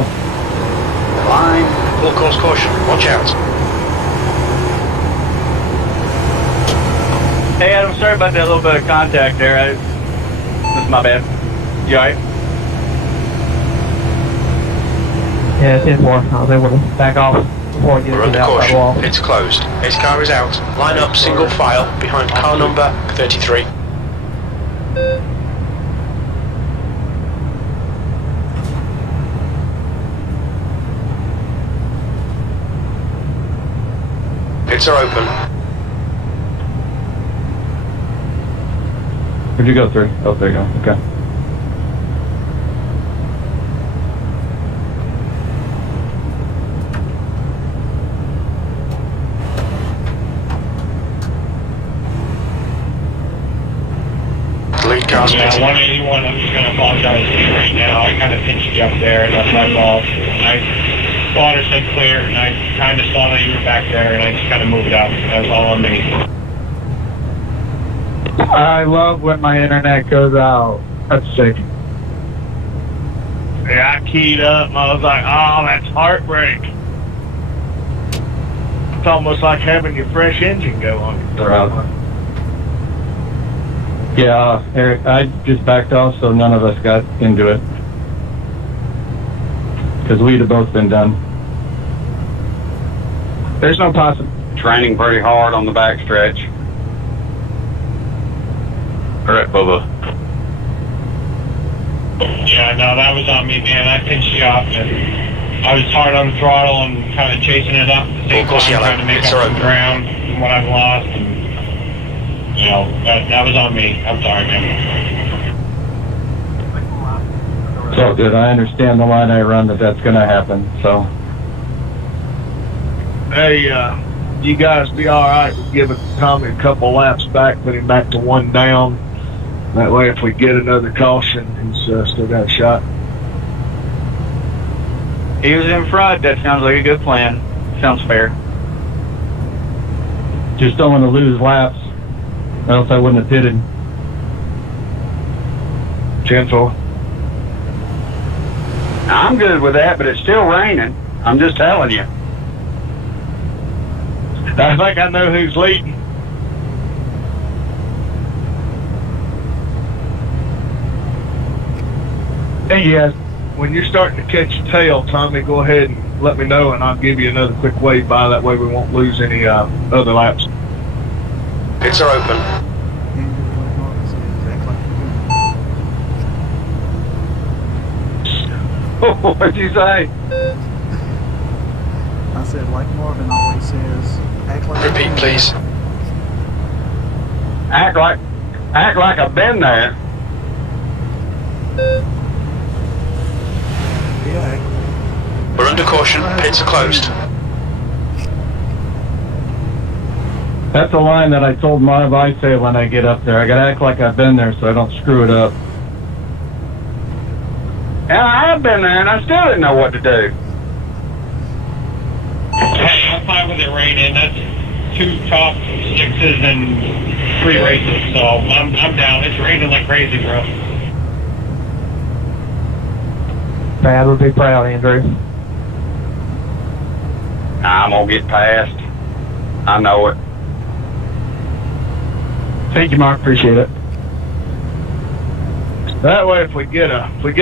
Line. Full course caution. Watch out. Hey, Adam, sorry about that little bit of contact there. That's my bad. You alright? Yeah, it's 10-4. I was able to back off before I get We're to under the outside wall. caution. It's closed. His car is out. Line up single file behind car number 33. Pits are open. Where'd you go through? Oh, there you go. Okay. Lead car's Yeah, pitted. 181, I'm just going to apologize to you right now. I kind of pinched you up there, and that's my fault. I spotter said clear, and I kind of saw that you were back there, and I just kind of moved up. That was all on me. I love when my internet goes out. That's sick. Yeah, I keyed up and I was like, oh, that's heartbreak. It's almost like having your fresh engine go on. They're out. Yeah, Eric, I just backed off so none of us got into it. Because we'd have both been done. There's no possible. Training pretty hard on the backstretch. All right, Bubba. Yeah, no, that was on me, man. I pinched you up, and I was hard on the throttle and kind of chasing it up at the same Full course time, yellow. trying to make It's up open. some ground from what I've lost. And, you know, that was on me. I'm sorry, man. It's all good. I understand the line I run that that's going to happen, so. Hey, you guys be alright with giving Tommy a couple laps back, put him back to one down. That way, if we get another caution, he's still got a shot. He was in front. That sounds like a good plan. Sounds fair. Just don't want to lose laps, or else I wouldn't have pitted. 10-4. I'm good with that, but it's still raining. I'm just telling you. I think I know who's leading. Thank you, guys. When you're starting to catch your tail, Tommy, go ahead and let me know, and I'll give you another quick wave by. That way we won't lose any other laps. Pits are open. What'd you say? I said, like Marvin always says, act like Repeat, please. Act like I've been there. Yeah, We're under caution. Pits are closed. That's a line that I told Marv I say when I get up there. I got to act like I've been there so I don't screw it up. And I have been there, and I still didn't know what to do. Hey, I'm fine with it raining. That's 2 top 6s and 3 races, so I'm down. It's raining like crazy, bro. Bad would be proud, Andrew. I'm gonna get past. I know it. Thank you, Mark. Appreciate it. That way, if we get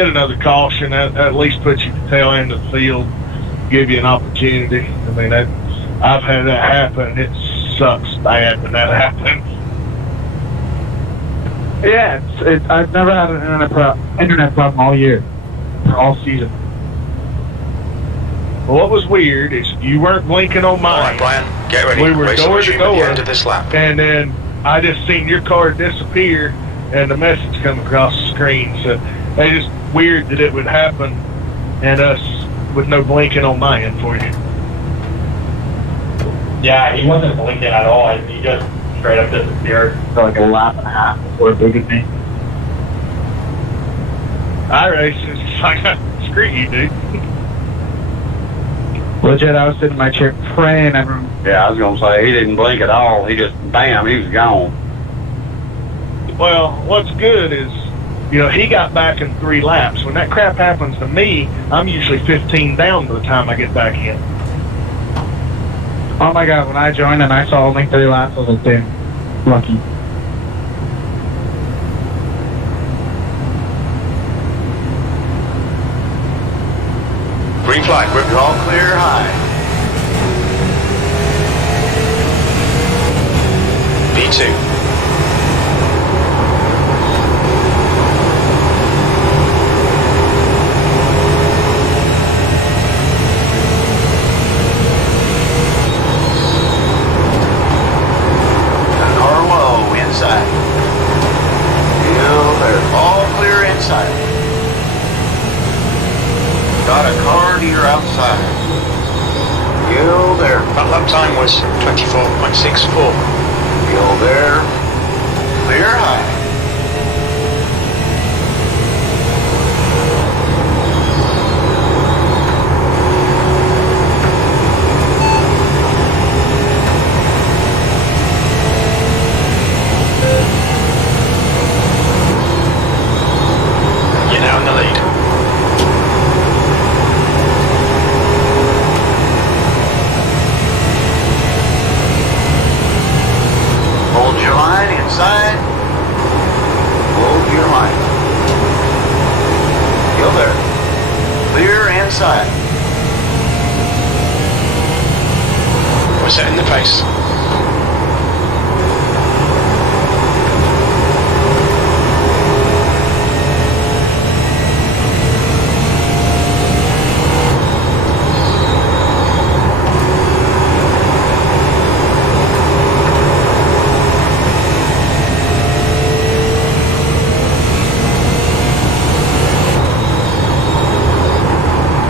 another caution, at least puts you at the tail end of the field, give you an opportunity. I mean, I've had that happen. It sucks bad when that happens. Yeah, I've never had an internet problem all year, or all season. Well, what was weird is you weren't blinking on All mine. right, Brian, get ready. We were Racing door to resume at the door, end of this lap. and then I just seen your car disappear and the message come across the screen. So it's just weird that it would happen and us with no blinking on my end for you. Yeah, he wasn't blinking at all. He just straight up disappeared. For like a lap and a half before it booted me. I race, it's just like, screw you, dude. Legit, I was sitting in my chair praying everyone. Yeah, I was gonna say he didn't blink at all. He just, bam, he was gone. Well, what's good is, he got back in 3 laps. When that crap happens to me, I'm usually 15 down by the time I get back in. Oh my God, when I joined and I saw only 3 laps, I was like, damn, lucky. Green flag, we're all clear high. B2. Car low inside. They're all clear inside. Got a car to your outside. Still there. That lap time was 24.64. Still there. Clear high. You're now in the lead. Hold your line inside. Hold your line. Still there. Clear inside. We're setting the pace.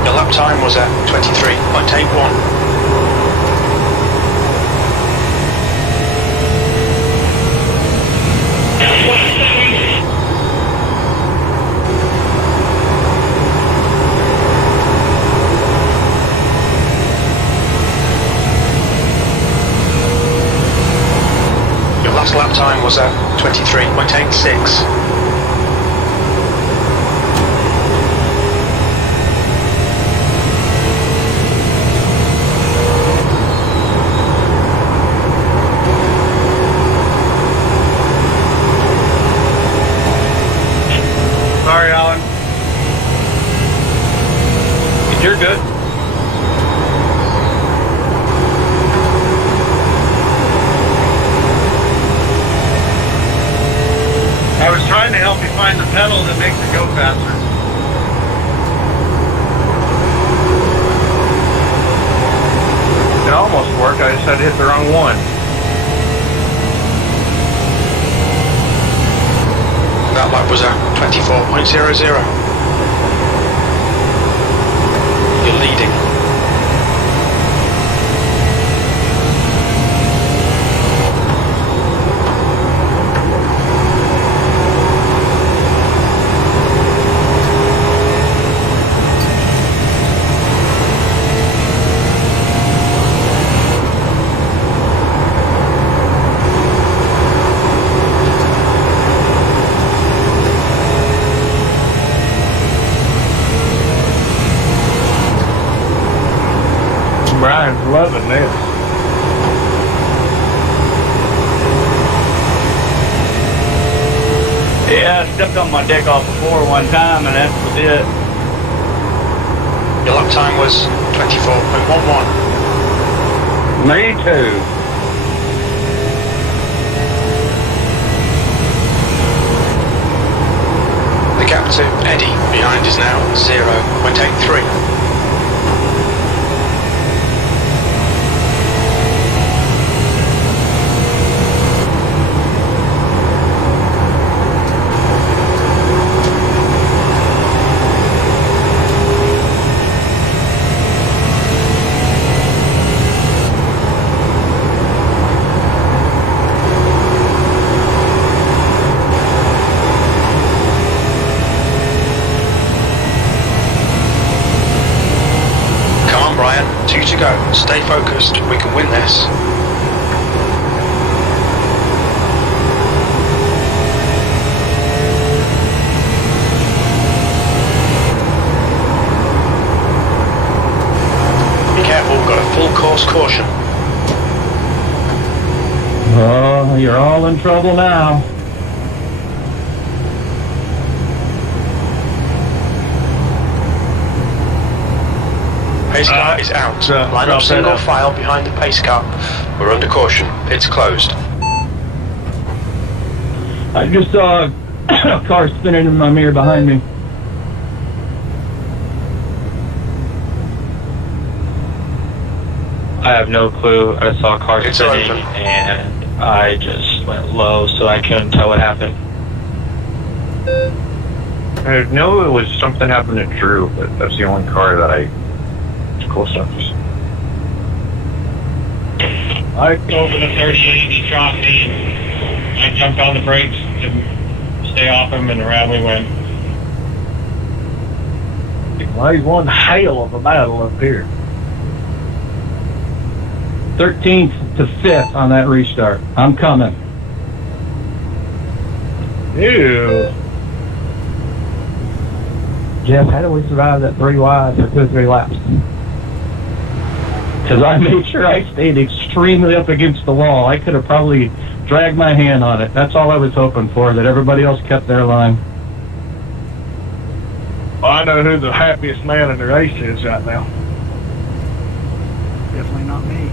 Your lap time was at 23.81. Your last lap time was at 23.86. Sorry, Alan. You're good. I was trying to help you find the pedal that makes it go faster. It almost worked. I just had to hit the wrong one. That lap was at 24.00. You're leading. Brian's loving this. Yeah, I stepped on my deck off before one time, and that was it. Your lap time was 24.11. Me too. The gap to Eddie behind is now 0.83. Brian, 2 to go. Stay focused. We can win this. course caution. Oh, you're all in trouble now. Pace car is out. Line drop up single that out. file behind the pace car. We're under caution. It's closed. I just saw a car spinning in my mirror behind me. I have no clue. I saw a car It's spinning open. and I just went low, so I couldn't tell what happened. I know it was something happened to Drew, but that's the only car that I was close enough to see. I opened a 38, he shot me, and I jumped on the brakes to stay off him, and around we went. Well, he's one hell of a battle up here. 13th to 5th on that restart. I'm coming. Ew. Jeff, how did we survive that 3 wide for 2 or 3 laps? Because I made sure I stayed extremely up against the wall. I could have probably dragged my hand on it. That's all I was hoping for, that everybody else kept their line. Well, I know who the happiest man in the race is right now. Definitely not me.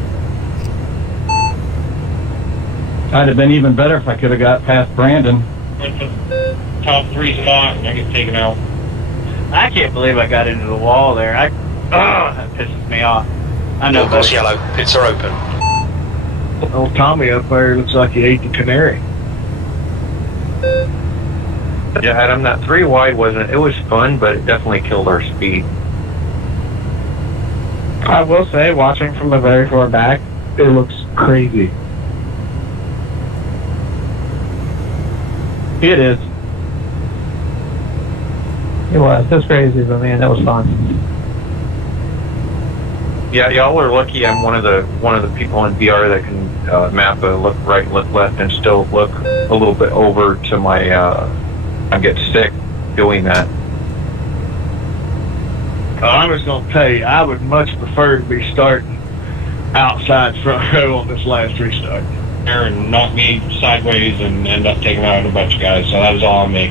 I'd have been even better if I could have got past Brandon. Went for the top 3 spot, and I get taken out. I can't believe I got into the wall there. That pisses me off. I know. All course yellow. Pits are open. Old Tommy up there looks like he ate the canary. Yeah, Adam, that 3 wide wasn't, it was fun, but it definitely killed our speed. I will say, watching from the very far back, it looks crazy. It is. It was crazy, but man, that was fun. Yeah, y'all are lucky. I'm one of the people in VR that can map a look right, look left, and still look a little bit over to my. I get sick doing that. I'm just gonna tell you, I would much prefer to be starting outside front row on this last restart. Aaron knocked me sideways and ended up taking out a bunch of guys, so that was all on me.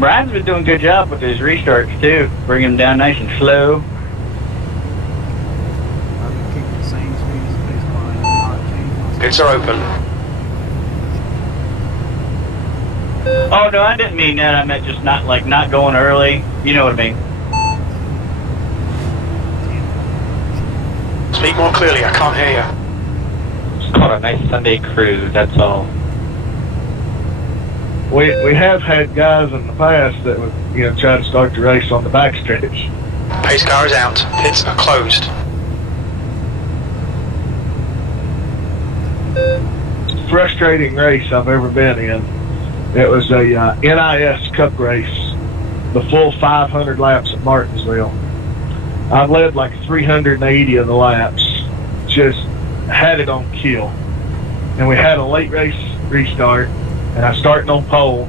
Brian's been doing a good job with his restarts too, bringing them down nice and slow. I've been keeping the same speed as the pace car and not changing my Pits are open. Oh no, I didn't mean that. I meant just not going early. You know what I mean? Speak more clearly, I can't hear you. It's called a nice Sunday cruise, that's all. We have had guys in the past that would try to start the race on the backstretch. Pace car is out. Pits are closed. Frustrating race I've ever been in. It was a NIS Cup race, the full 500 laps at Martinsville. I led like 380 of the laps, just had it on kill. And we had a late race restart, and I started on pole,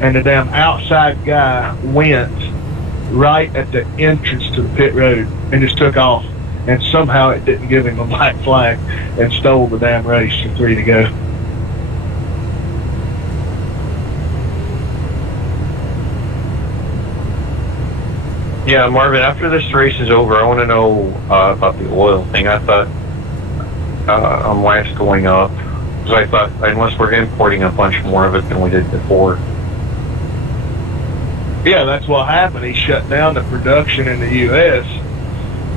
and the damn outside guy went right at the entrance to the pit road and just took off. And somehow it didn't give him a black flag and stole the damn race for 3 to go. Yeah, Marvin, after this race is over, I want to know about the oil thing. I thought on last going up, because I thought unless we're importing a bunch more of it than we did before. Yeah, that's what happened. He shut down the production in the U.S.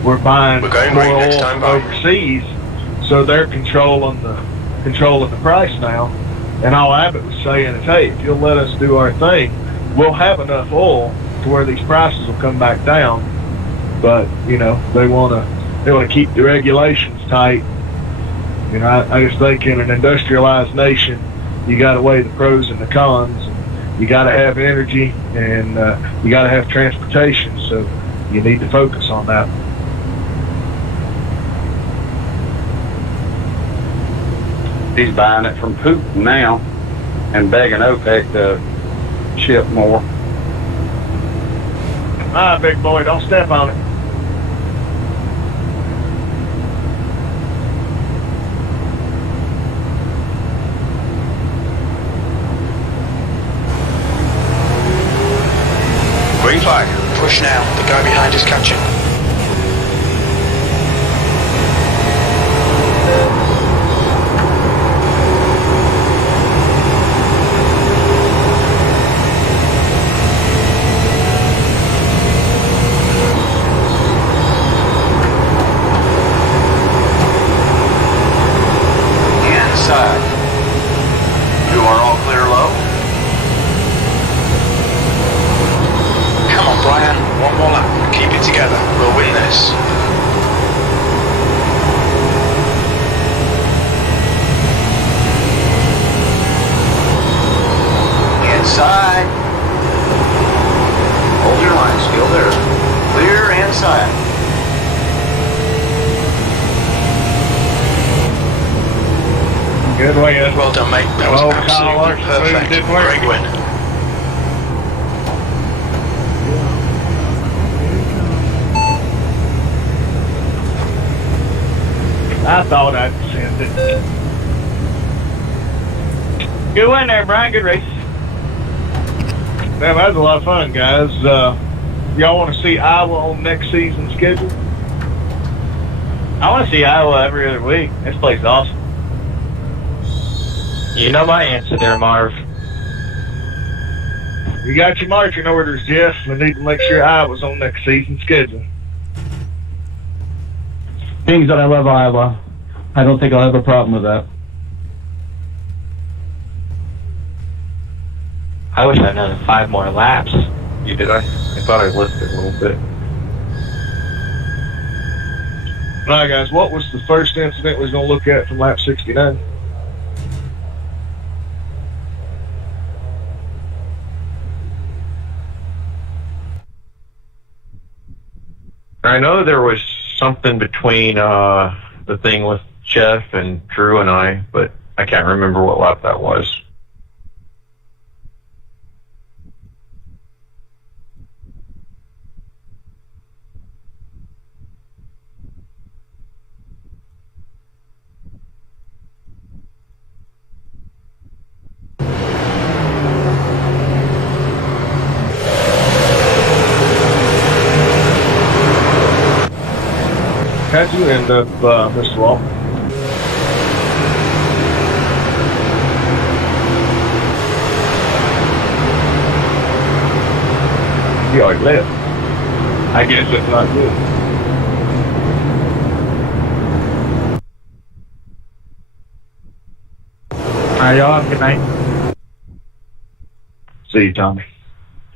We're buying We're going more right oil next time, from bye. overseas, so they're controlling the price now. And all Abbott was saying is, hey, if you'll let us do our thing, we'll have enough oil to where these prices will come back down. But they want to keep the regulations tight. I just think in an industrialized nation, you got to weigh the pros and the cons. You got to have energy, and you got to have transportation. So you need to focus on that. He's buying it from Putin now and begging OPEC to ship more. All right, big boy, don't step on it. Watch now, the guy behind is catching. Inside. You are all clear low. Come on, Brian. One more lap. Keep it together. We'll win this. Inside. Hold your line. Still there. Clear inside. Good win. Well done, mate. That was absolutely perfect. Great win. I thought I'd send it. Good win there, Brian. Good race. Man, that was a lot of fun, guys. Y'all want to see Iowa on next season's schedule? I want to see Iowa every other week. This place is awesome. You know my answer there, Marv. You got your marching orders, Jeff. We need to make sure Iowa's on next season's schedule. Things that I love Iowa. I don't think I'll have a problem with that. I wish I had another 5 more laps. You did? I thought I listed a little bit. All right, guys, what was the first incident we was going to look at from lap 69? I know there was something between the thing with Jeff and Drew and I, but I can't remember what lap that was. How'd you end up, Mr. Wall? You already left. I guess that's not good. All right, y'all have a good night. See you, Tommy.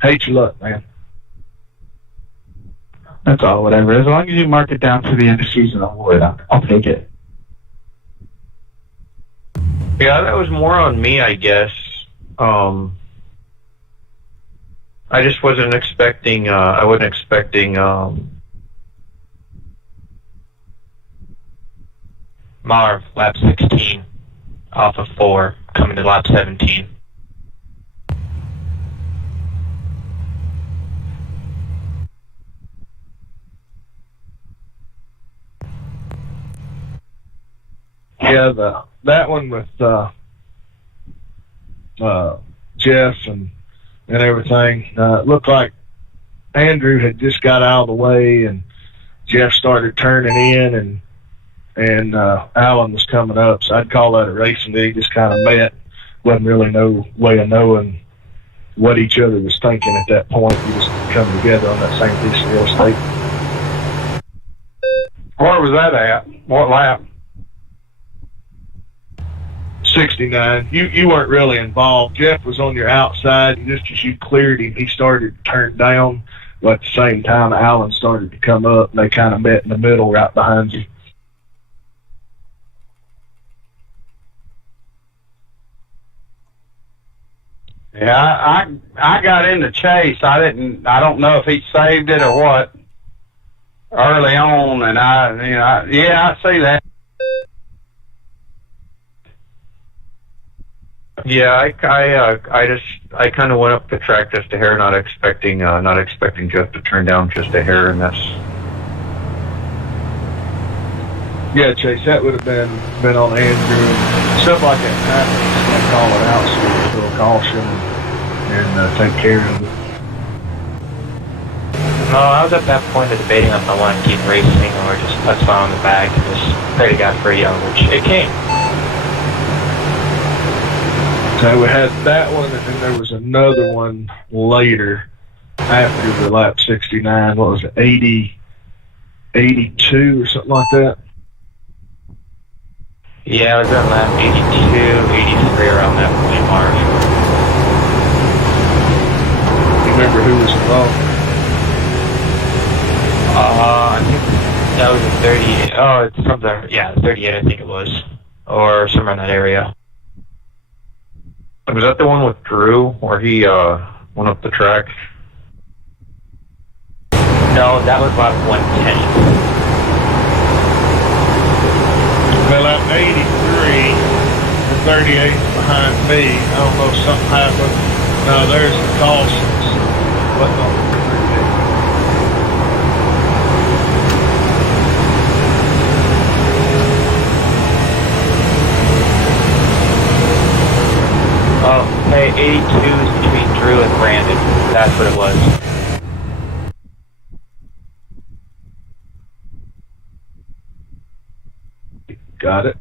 Hate your luck, man. That's all, whatever. As long as you mark it down to the end of the season, I'll take it. Yeah, that was more on me, I guess. I just wasn't expecting, I wasn't expecting, Marv, lap 16, off of 4, coming to lap 17. Yeah, that one with Jeff and everything. It looked like Andrew had just got out of the way, and Jeff started turning in, and Alan was coming up. So I'd call that a racing. They just kind of met. Wasn't really no way of knowing what each other was thinking at that point. We just come together on that same piece of real estate. Where was that at? What lap? 69. You weren't really involved. Jeff was on your outside, and just as you cleared him, he started to turn down. But at the same time, Alan started to come up, and they kind of met in the middle right behind you. Yeah, I got in the chase. I don't know if he saved it or what early on, and I see that. yeah, I kind of went up the track just a hair, not expecting Jeff to turn down just a hair, and that's. Yeah, Chase, that would have been on Andrew. Stuff like that happens. They call it out, so a little caution and take care of it. No, I was at that point of debating if I wanted to keep racing or just touch on the back and just pray to God for a yellow, which it came. So we had that one, and then there was another one later after the lap 69. What was it, 82 or something like that? Yeah, I was at lap 82, 83 around that point mark. You remember who was involved? I think that was a 38. Oh, it's something. Yeah, 38, I think it was, or somewhere in that area. Was that the one with Drew where he went up the track? No, that was lap 110. Well, I'm 83. The 38 behind me. I don't know if something happened. No, there's the cautions. Wasn't on the 38. Oh, hey, 82 is between Drew and Brandon. That's what it was. Got it.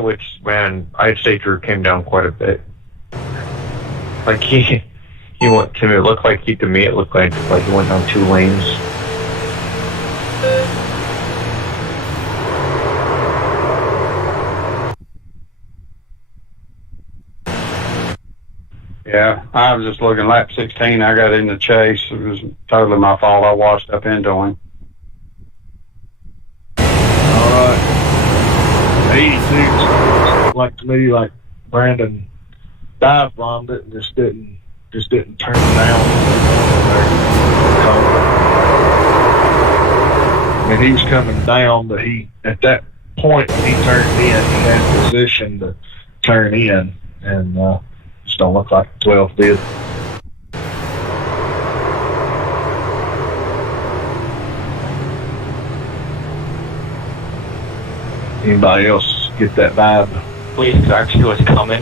Which, man, I'd say Drew came down quite a bit. Like he went to me. It looked like to me. It looked like he went down 2 lanes. Yeah, I was just looking lap 16. I got in the chase. It was totally my fault. I washed up into him. All right. 82 looked like to me like Brandon dive bombed it and just didn't turn down. And he was coming down, but at that point when he turned in, he had position to turn in, and just don't look like 12 did. Anybody else get that vibe? Police actually was coming.